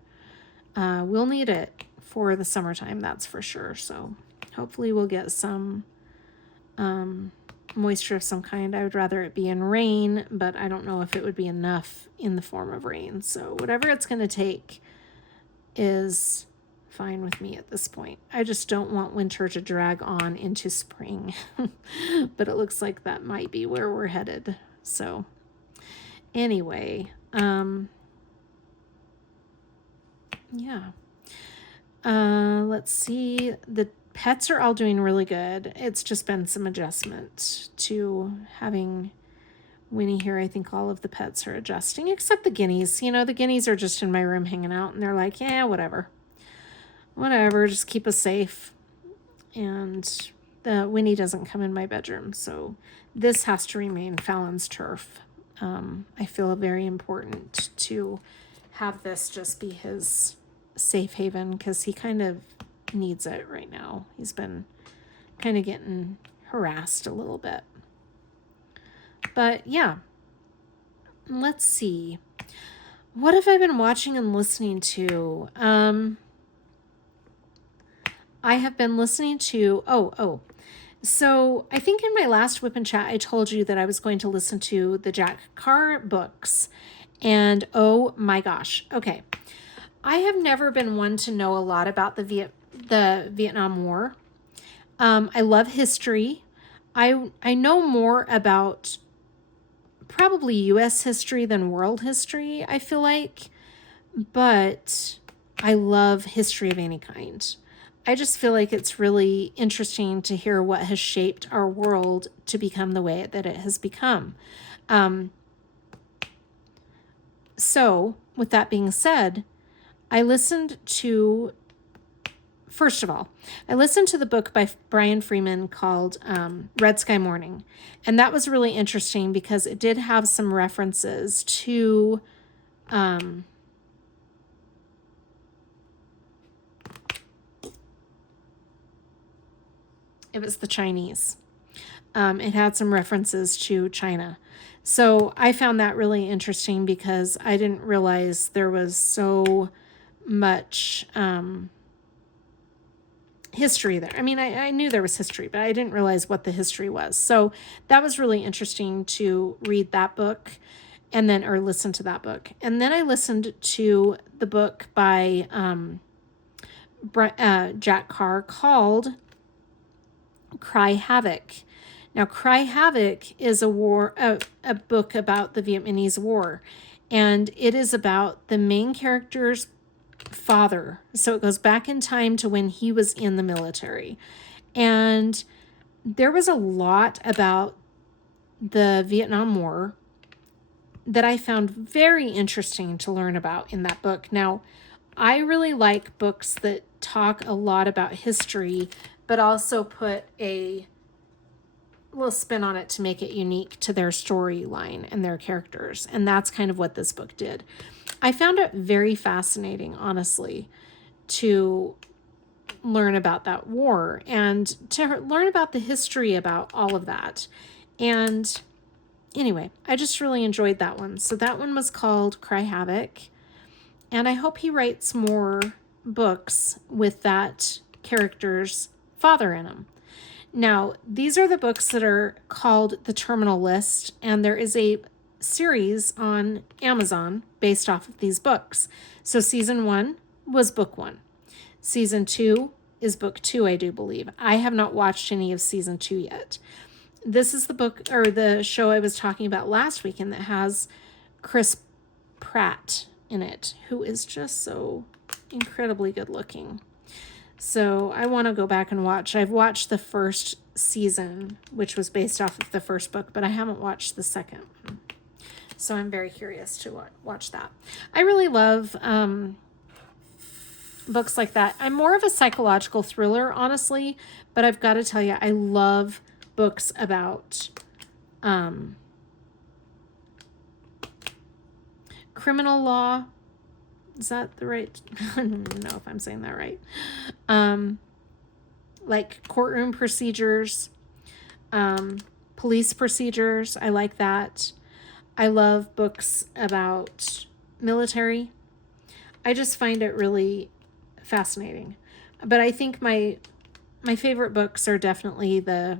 we'll need it for the summertime, that's for sure. So hopefully we'll get some moisture of some kind. I would rather it be in rain, but I don't know if it would be enough in the form of rain. So whatever it's going to take is fine with me at this point. I just don't want winter to drag on into spring, but it looks like that might be where we're headed. So anyway, yeah. Let's see. The pets are all doing really good. It's just been some adjustment to having Winnie here. I think all of the pets are adjusting except the guineas. The guineas are just in my room hanging out and they're like, yeah, whatever, just keep us safe. And the Winnie doesn't come in my bedroom, so this has to remain Fallon's turf. I feel very important to have this just be his safe haven because he kind of needs it right now. He's been kind of getting harassed a little bit. But yeah, let's see. What have I been watching and listening to? I have been listening to, so I think in my last Whip and Chat, I told you that I was going to listen to the Jack Carr books. And oh my gosh. Okay. I have never been one to know a lot about the Vietnam War. I love history. I know more about probably U.S. history than world history, I feel like. but I love history of any kind. I just feel like it's really interesting to hear what has shaped our world to become the way that it has become. So, with that being said, first of all, I listened to the book by Brian Freeman called Red Sky Morning. And that was really interesting because it did have some references to it was the Chinese. It had some references to China. So I found that really interesting because I didn't realize there was so much history there. I mean, I knew there was history, but I didn't realize what the history was. So that was really interesting to read that book or listen to that book. And then I listened to the book by Jack Carr called Cry Havoc. Now, Cry Havoc is a book about the Vietnamese War, and it is about the main character's father. So it goes back in time to when he was in the military. And there was a lot about the Vietnam War that I found very interesting to learn about in that book. Now, I really like books that talk a lot about history, but also put a little spin on it to make it unique to their storyline and their characters. And that's kind of what this book did. I found it very fascinating, honestly, to learn about that war and to learn about the history about all of that. And anyway, I just really enjoyed that one. So that one was called Cry Havoc. And I hope he writes more books with that character's father in them. Now, these are the books that are called The Terminal List, and there is a series on Amazon based off of these books. So season 1 was book 1. Season 2 is book 2, I do believe. I have not watched any of season 2 yet. This is the book or the show I was talking about last weekend that has Chris Pratt in it, who is just so incredibly good looking. So I want to go back and watch. I've watched the first season, which was based off of the first book, but I haven't watched the second one. So I'm very curious to watch that. I really love books like that. I'm more of a psychological thriller, honestly, but I've got to tell you, I love books about criminal law. Is that the right? I don't even know if I'm saying that right. Like courtroom procedures, police procedures. I like that. I love books about military. I just find it really fascinating. But I think my favorite books are definitely the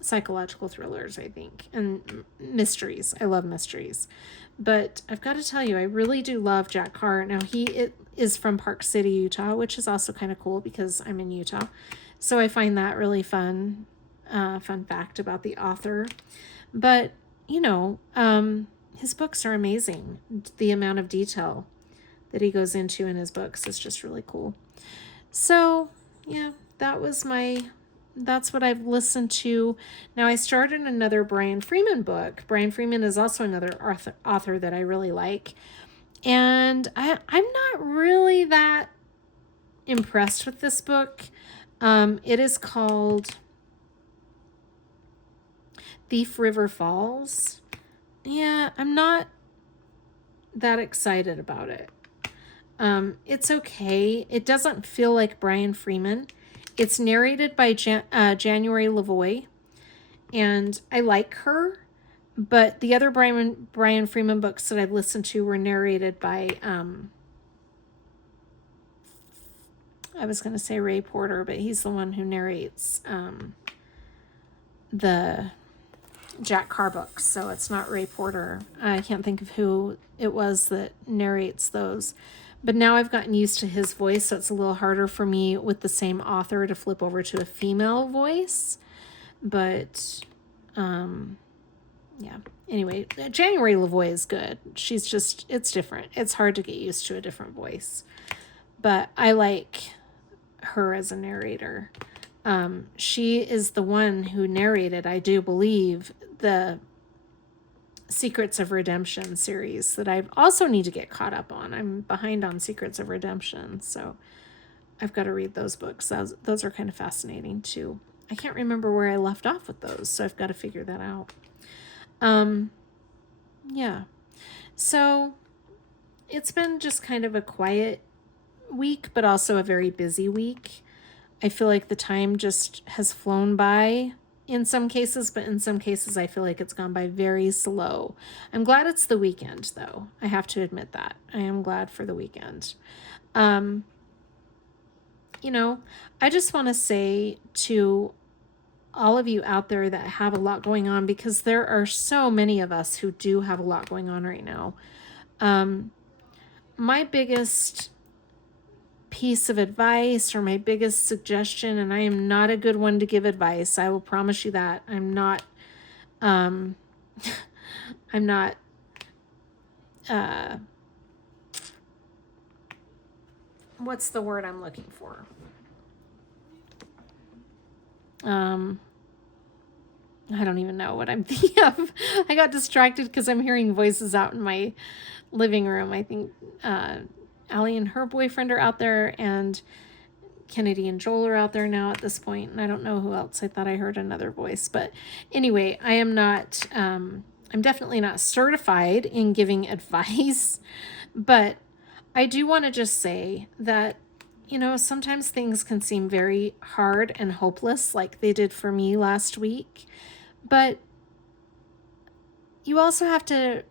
psychological thrillers, I think, and mysteries. I love mysteries. But I've got to tell you, I really do love Jack Carr. Now, he is from Park City, Utah, which is also kind of cool because I'm in Utah. So I find that really fun fact about the author. But, you know, his books are amazing. The amount of detail that he goes into in his books is just really cool. So, yeah, that's what I've listened to. Now, I started another Brian Freeman book. Brian Freeman is also another author that I really like. And I'm not really that impressed with this book. It is called Thief River Falls. Yeah, I'm not that excited about it. It's okay. It doesn't feel like Brian Freeman. It's narrated by January Lavoie, and I like her, but the other Brian Freeman books that I've listened to were narrated by, I was going to say Ray Porter, but he's the one who narrates the Jack Carr books, so it's not Ray Porter. I can't think of who it was that narrates those. But now I've gotten used to his voice, so it's a little harder for me with the same author to flip over to a female voice. But yeah. Anyway, January Lavoie is good. She's just, it's different. It's hard to get used to a different voice. But I like her as a narrator. She is the one who narrated, I do believe, the Secrets of Redemption series that I also need to get caught up on. I'm behind on Secrets of Redemption, so I've got to read those books. Those are kind of fascinating too. I can't remember where I left off with those, so I've got to figure that out. Yeah. So it's been just kind of a quiet week, but also a very busy week. I feel like the time just has flown by in some cases, but in some cases I feel like it's gone by very slow. I'm glad it's the weekend, though. I have to admit that. I am glad for the weekend. You know, I just want to say to all of you out there that have a lot going on, because there are so many of us who do have a lot going on right now. My biggest piece of advice or my biggest suggestion, and I am not a good one to give advice, I will promise you that. I'm not what's the word I'm looking for? I don't even know what I'm thinking of. I got distracted because I'm hearing voices out in my living room. I think Allie and her boyfriend are out there, and Kennedy and Joel are out there now at this point, and I don't know who else. I thought I heard another voice, but anyway, I am not, I'm definitely not certified in giving advice, but I do want to just say that, you know, sometimes things can seem very hard and hopeless, like they did for me last week, but you also have to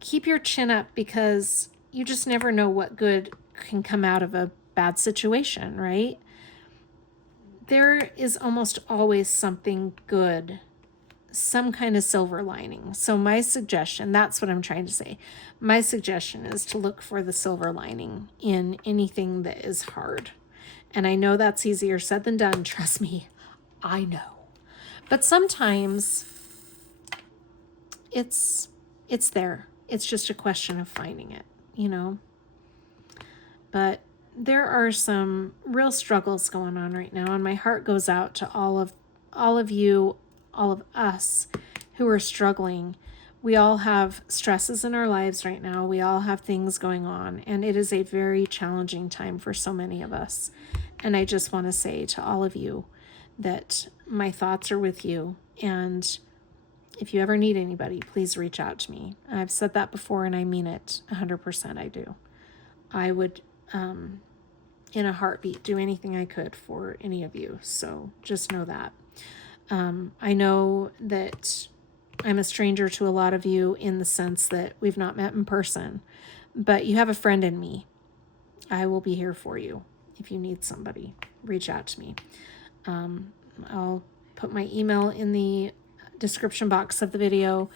keep your chin up, because you just never know what good can come out of a bad situation, right? There is almost always something good, some kind of silver lining. So my suggestion, that's what I'm trying to say. My suggestion is to look for the silver lining in anything that is hard. And I know that's easier said than done. Trust me, I know. But sometimes it's there. It's just a question of finding it, you know? But there are some real struggles going on right now, and my heart goes out to all of you, all of us who are struggling. We all have stresses in our lives right now. We all have things going on, and it is a very challenging time for so many of us. And I just want to say to all of you that my thoughts are with you, and if you ever need anybody, please reach out to me. I've said that before, and I mean it 100%. I do. I would, in a heartbeat, do anything I could for any of you. So just know that. I know that I'm a stranger to a lot of you in the sense that we've not met in person, but you have a friend in me. I will be here for you. If you need somebody, reach out to me. I'll put my email in the description box of the video,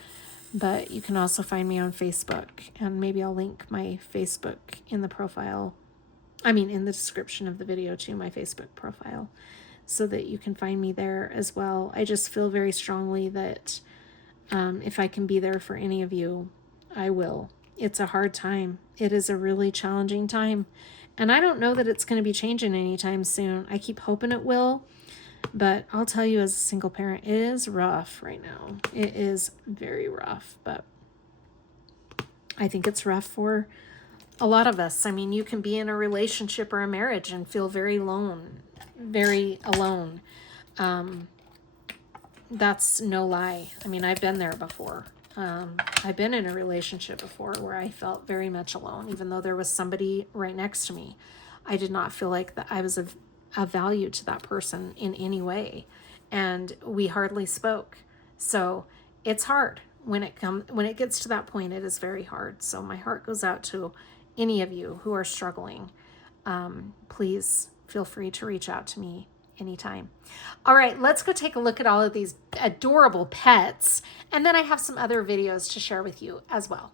but you can also find me on Facebook, and maybe I'll link my Facebook in the profile. In the description of the video to my Facebook profile, so that you can find me there as well. I just feel very strongly that if I can be there for any of you, I will. It's a hard time. It is a really challenging time. And I don't know that it's going to be changing anytime soon. I keep hoping it will. But I'll tell you, as a single parent, it is rough right now. It is very rough. But I think it's rough for a lot of us. You can be in a relationship or a marriage and feel very alone. That's no lie. I've been there before. I've been in a relationship before where I felt very much alone, even though there was somebody right next to me. I did not feel like that I was of value to that person in any way, and we hardly spoke. So it's hard when it gets to that point. It is very hard. So my heart goes out to any of you who are struggling. Please feel free to reach out to me anytime. All right, let's go take a look at all of these adorable pets, and then I have some other videos to share with you as well.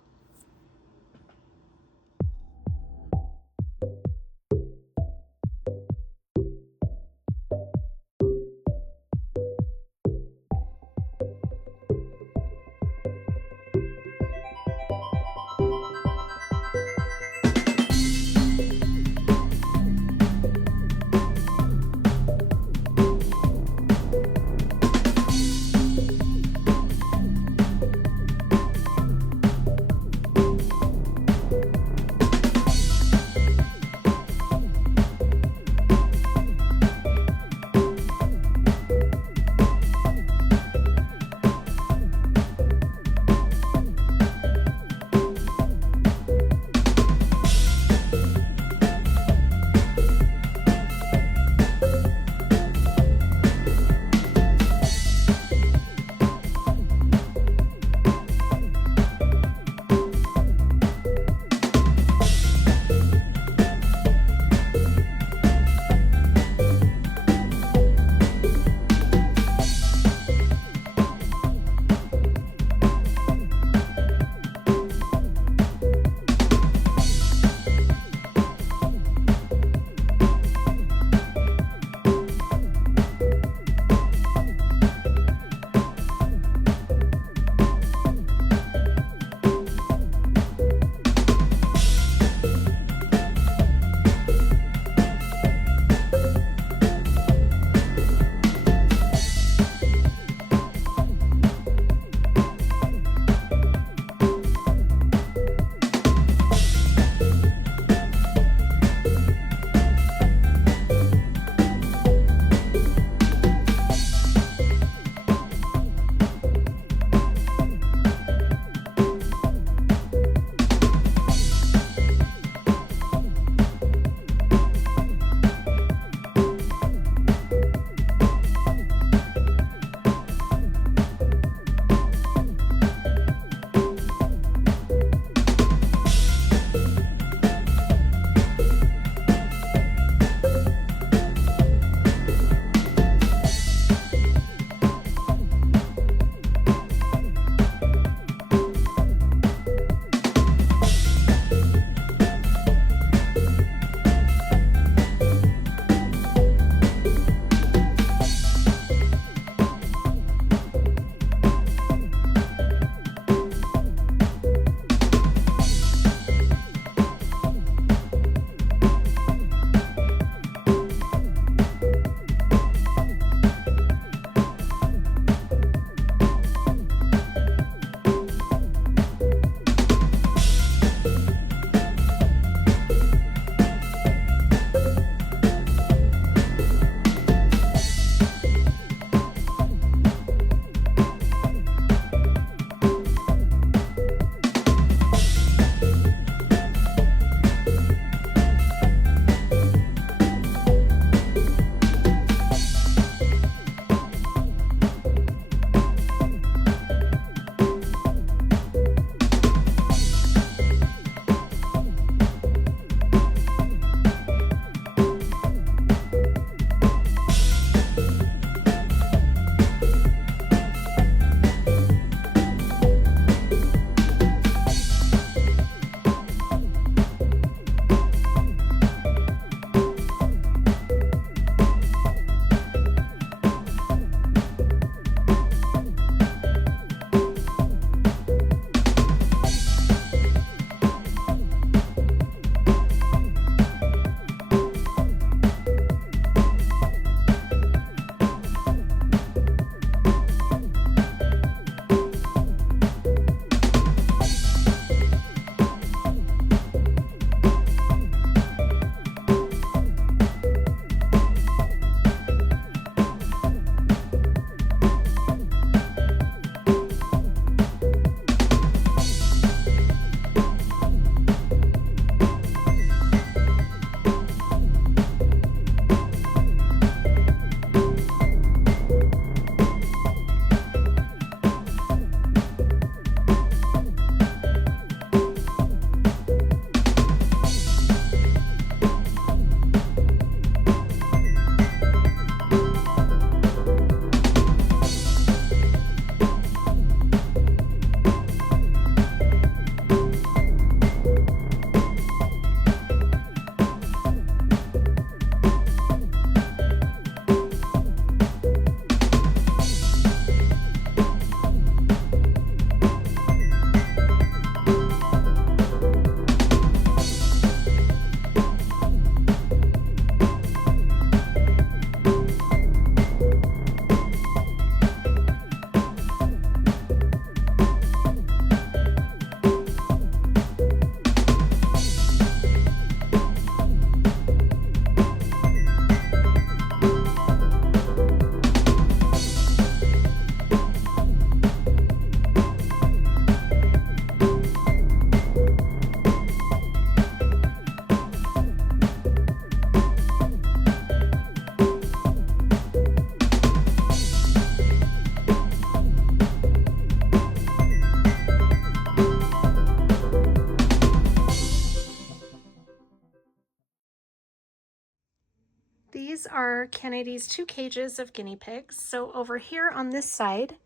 these are Kennedy's 2 cages of guinea pigs. So over here on this side,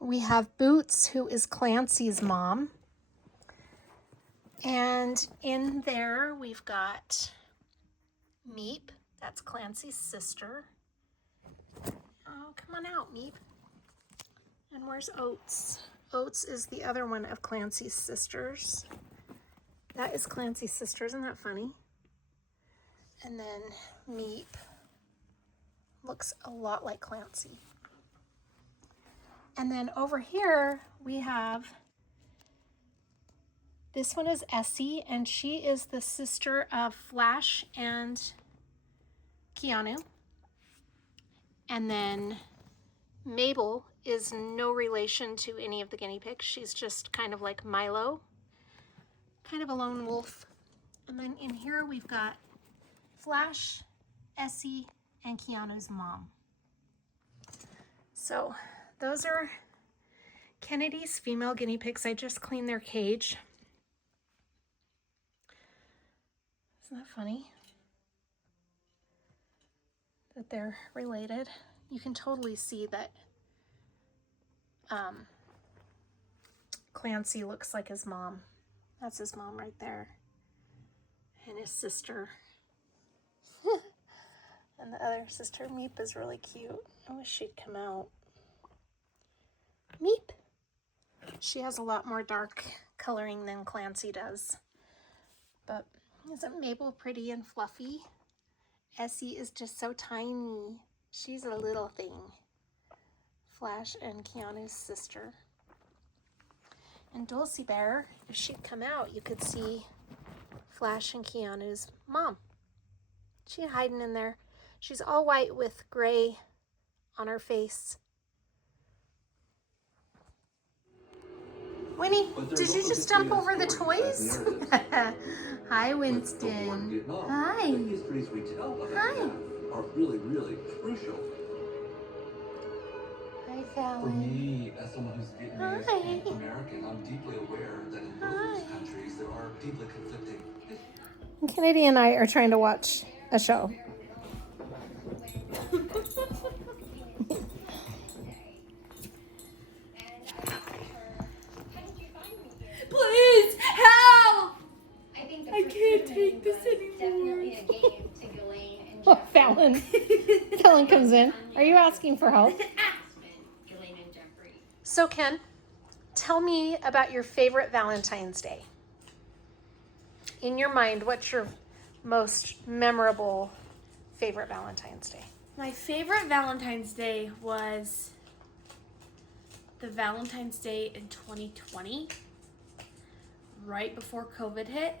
we have Boots, who is Clancy's mom. And in there, we've got Meep, that's Clancy's sister. Oh, come on out, Meep. And where's Oats? Oats is the other one of Clancy's sisters. That is Clancy's sister, isn't that funny? And then Meep looks a lot like Clancy. And then over here we have, this one is Essie, and she is the sister of Flash and Keanu. And then Mabel is no relation to any of the guinea pigs. She's just kind of like Milo, kind of a lone wolf. And then in here we've got Flash, Essie, and Keanu's mom. So those are Kennedy's female guinea pigs. I just cleaned their cage. Isn't that funny? That they're related. You can totally see that Clancy looks like his mom. That's his mom right there. And his sister. And the other sister, Meep, is really cute. I wish she'd come out. Meep. She has a lot more dark coloring than Clancy does. But isn't Mabel pretty and fluffy? Essie is just so tiny. She's a little thing. Flash and Keanu's sister. And Dulcie Bear, if she'd come out, you could see Flash and Keanu's mom. She's hiding in there. She's all white with gray on her face. Winnie, did you just jump over the toys? Hi, Winston. Hi. Hi. Are really, really crucial. Hi, For Fallon. me, as someone who's Vietnamese and American, I'm deeply aware that in both those countries there are deeply conflicting. Kennedy and I are trying to watch a show. Please help! I can't take this anymore. Oh, Fallon. Fallon comes in. Are you asking for help? So, Ken, tell me about your favorite Valentine's Day. In your mind, what's your most memorable favorite Valentine's Day? My favorite Valentine's Day was the Valentine's Day in 2020, right before COVID hit.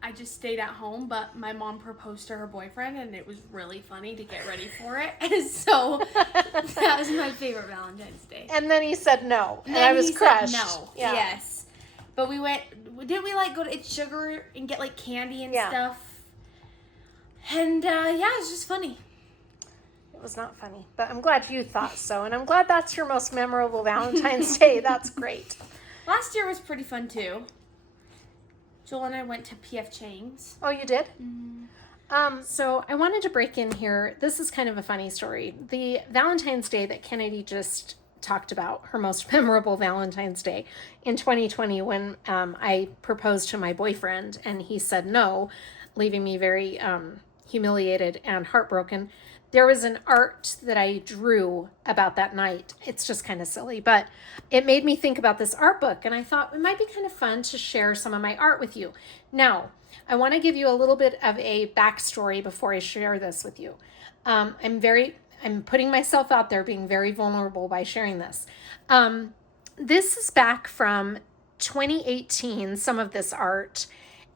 I just stayed at home, but my mom proposed to her boyfriend, and it was really funny to get ready for it. So that was my favorite Valentine's Day. And then he said no, and then I was he crushed. Said no. Yeah. Yes. But we went, didn't we like go to It's Sugar and get like candy and stuff? And yeah, it was just funny. It was not funny, but I'm glad you thought so, and I'm glad that's your most memorable Valentine's Day. That's great. Last year was pretty fun too. Joel and I went to P.F. Chang's. Oh, you did? Mm-hmm. So I wanted to break in here. This is kind of a funny story. The Valentine's Day that Kennedy just talked about, her most memorable Valentine's Day in 2020 when I proposed to my boyfriend and he said no, leaving me very humiliated and heartbroken. There was an art that I drew about that night. It's just kind of silly, but it made me think about this art book, and I thought it might be kind of fun to share some of my art with you. Now, I want to give you a little bit of a backstory before I share this with you. I'm putting myself out there, being very vulnerable by sharing this. This is back from 2018, some of this art,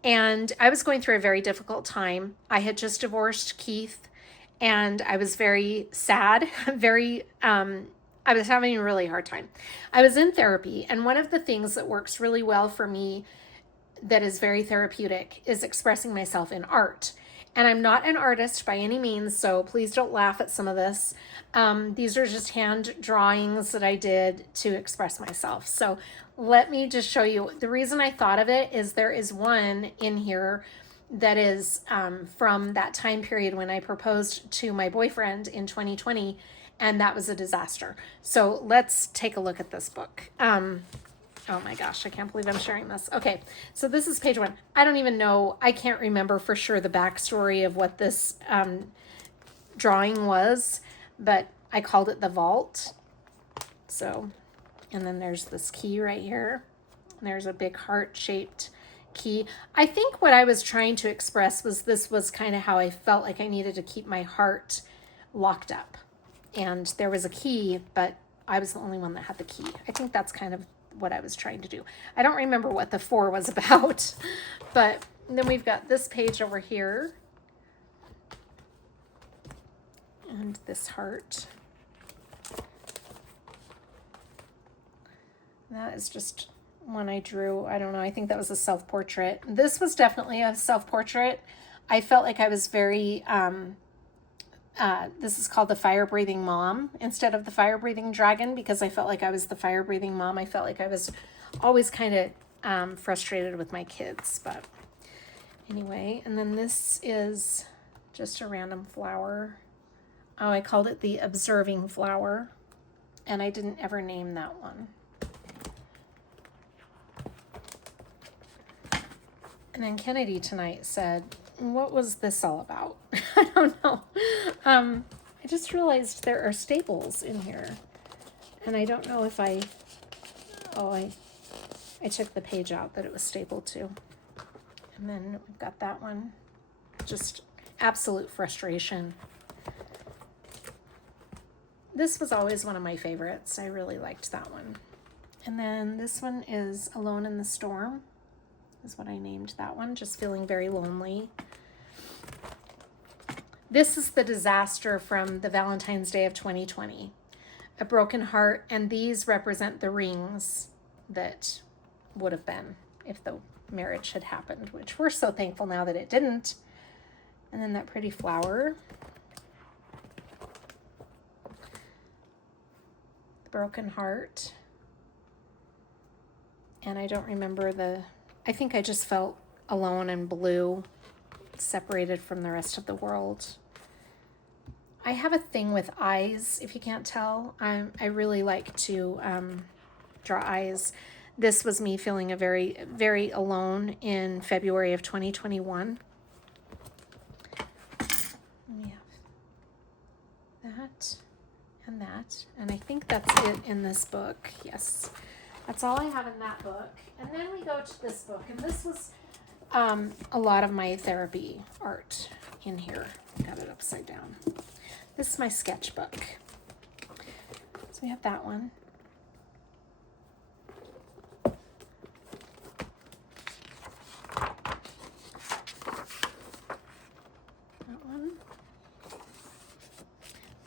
and I was going through a very difficult time. I had just divorced Keith, and I was very sad, I was having a really hard time. I was in therapy, and one of the things that works really well for me that is very therapeutic is expressing myself in art. And I'm not an artist by any means, so please don't laugh at some of this. These are just hand drawings that I did to express myself. So let me just show you. The reason I thought of it is there is one in here that is from that time period when I proposed to my boyfriend in 2020, and that was a disaster. So let's take a look at this book. Oh my gosh, I can't believe I'm sharing this. Okay, so this is page 1. I don't even know, I can't remember for sure the backstory of what this drawing was, but I called it the vault. So, and then there's this key right here. There's a big heart-shaped key. I think what I was trying to express was this was kind of how I felt like I needed to keep my heart locked up. And there was a key, but I was the only one that had the key. I think that's kind of what I was trying to do. I don't remember what the 4 was about, but then we've got this page over here. And this heart. That is just one I drew. I don't know. I think that was a self-portrait. This was definitely a self-portrait. I felt like I was very, this is called the fire-breathing mom instead of the fire-breathing dragon, because I felt like I was the fire-breathing mom. I felt like I was always kind of frustrated with my kids. But anyway, and then this is just a random flower. Oh, I called it the observing flower, and I didn't ever name that one. And then Kennedy tonight said, what was this all about? I don't know. I just realized there are staples in here. And I don't know if I took the page out that it was stapled to. And then we've got that one. Just absolute frustration. This was always one of my favorites. I really liked that one. And then this one is Alone in the Storm, is what I named that one, just feeling very lonely. This is the disaster from the Valentine's Day of 2020. A broken heart, and these represent the rings that would have been if the marriage had happened, which we're so thankful now that it didn't. And then that pretty flower. The broken heart. And I don't remember I think I just felt alone and blue, separated from the rest of the world. I have a thing with eyes, if you can't tell. I really like to draw eyes. This was me feeling very, very alone in February of 2021. We have that and that. And I think that's it in this book. Yes. That's all I have in that book. And then we go to this book. And this was a lot of my therapy art in here. Got it upside down. This is my sketchbook. So we have that one. That one.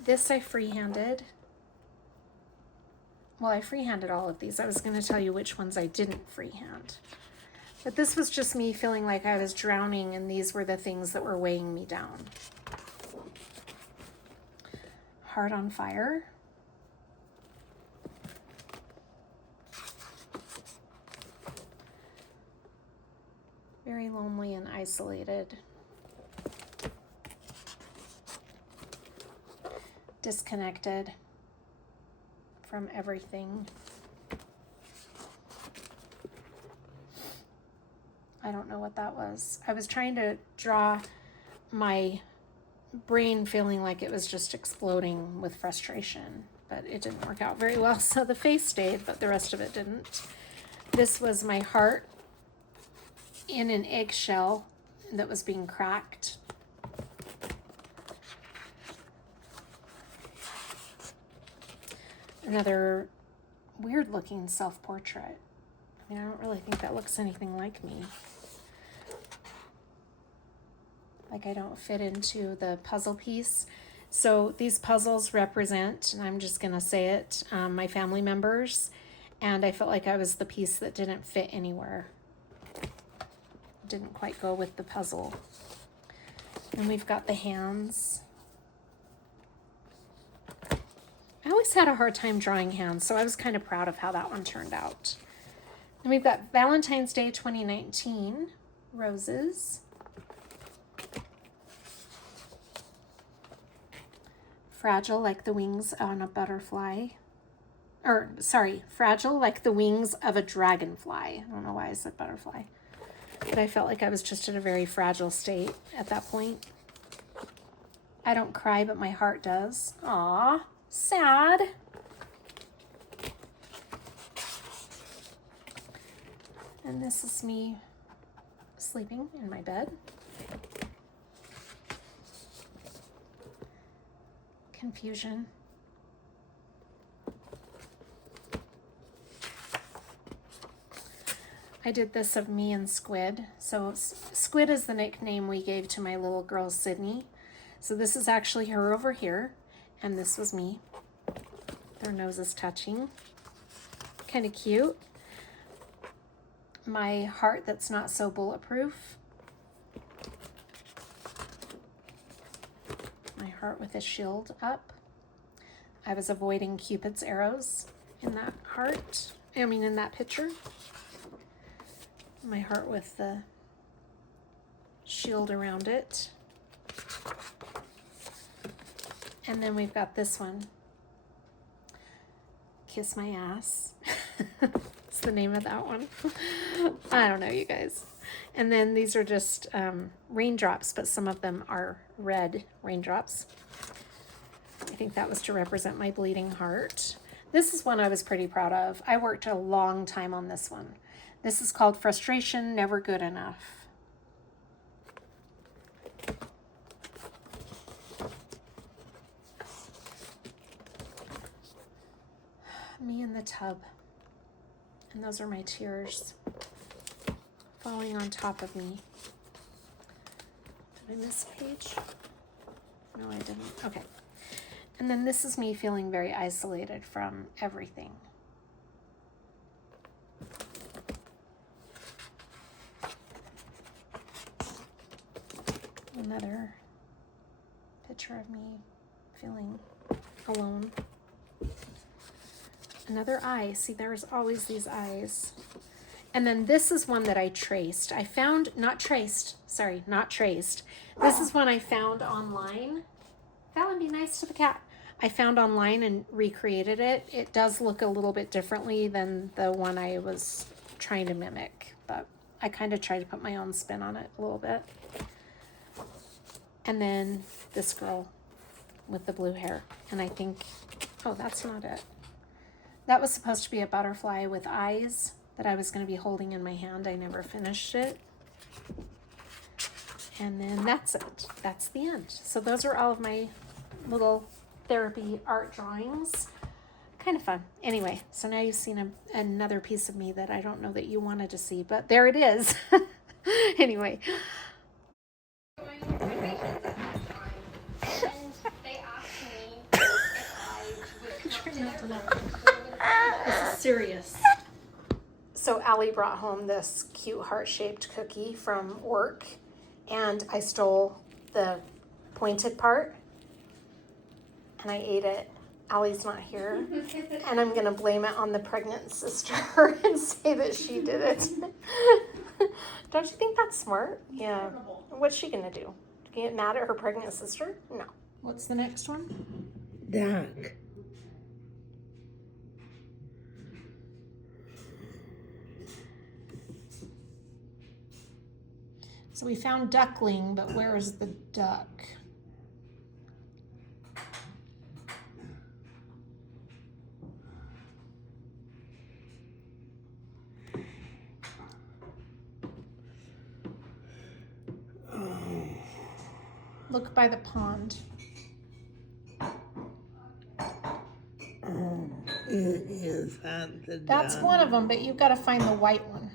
This I freehanded. Well, I freehanded all of these. I was going to tell you which ones I didn't freehand. But this was just me feeling like I was drowning, and these were the things that were weighing me down. Heart on Fire. Very lonely and isolated. Disconnected from everything. I don't know what that was. I was trying to draw my brain feeling like it was just exploding with frustration, but it didn't work out very well. So the face stayed, but the rest of it didn't. This was my heart in an eggshell that was being cracked. Another weird looking self-portrait. I mean, I don't really think that looks anything like me. Like I don't fit into the puzzle piece. So these puzzles represent, and I'm just gonna say it, my family members. And I felt like I was the piece that didn't fit anywhere. Didn't quite go with the puzzle. And we've got the hands. I always had a hard time drawing hands, so I was kind of proud of how that one turned out. And we've got Valentine's Day 2019, roses. fragile like the wings on a butterfly. Or, sorry, fragile like the wings of a dragonfly. I don't know why I said butterfly. But I felt like I was just in a very fragile state at that point. I don't cry, but my heart does. Aw, sad. And this is me sleeping in my bed. Confusion. I did this of me and Squid. So Squid is the nickname we gave to my little girl, Sydney. So this is actually her over here, and this was me. Their noses touching. Kind of cute. My heart that's not so bulletproof. My heart with a shield up. I was avoiding Cupid's arrows in that heart. I mean, in that picture. My heart with the shield around it. And then we've got this one. Kiss My Ass. It's the name of that one. I don't know, you guys. And then these are just raindrops, but some of them are red raindrops. I think that was to represent my bleeding heart. This is one I was pretty proud of. I worked a long time on this one. This is called Frustration Never Good Enough. Me in the tub. And those are my tears falling on top of me. Did I miss a page? No, I didn't. Okay. And then this is me feeling very isolated from everything. Another picture of me feeling alone. Another eye. See, there's always these eyes. And then this is one that I traced. I found, not traced. This is one I found online. Fallon, be nice to the cat. I found online and recreated it. It does look a little bit differently than the one I was trying to mimic, but I kind of tried to put my own spin on it a little bit. And then this girl with the blue hair. And I think, oh, that's not it. That was supposed to be a butterfly with eyes that I was going to be holding in my hand. I never finished it. And then that's it. That's the end. So those are all of my little therapy art drawings. Kind of fun. Anyway, so now you've seen another piece of me that I don't know that you wanted to see, but there it is. Anyway. This is serious. So Allie brought home this cute heart-shaped cookie from work, and I stole the pointed part, and I ate it. Allie's not here, and I'm gonna blame it on the pregnant sister and say that she did it. Don't you think that's smart? Yeah. What's she gonna do? Get mad at her pregnant sister? No. What's the next one? Duck. So we found duckling, but where is the duck? Look by the pond. It is on the That's duck. one of them, but you've got to find the white one.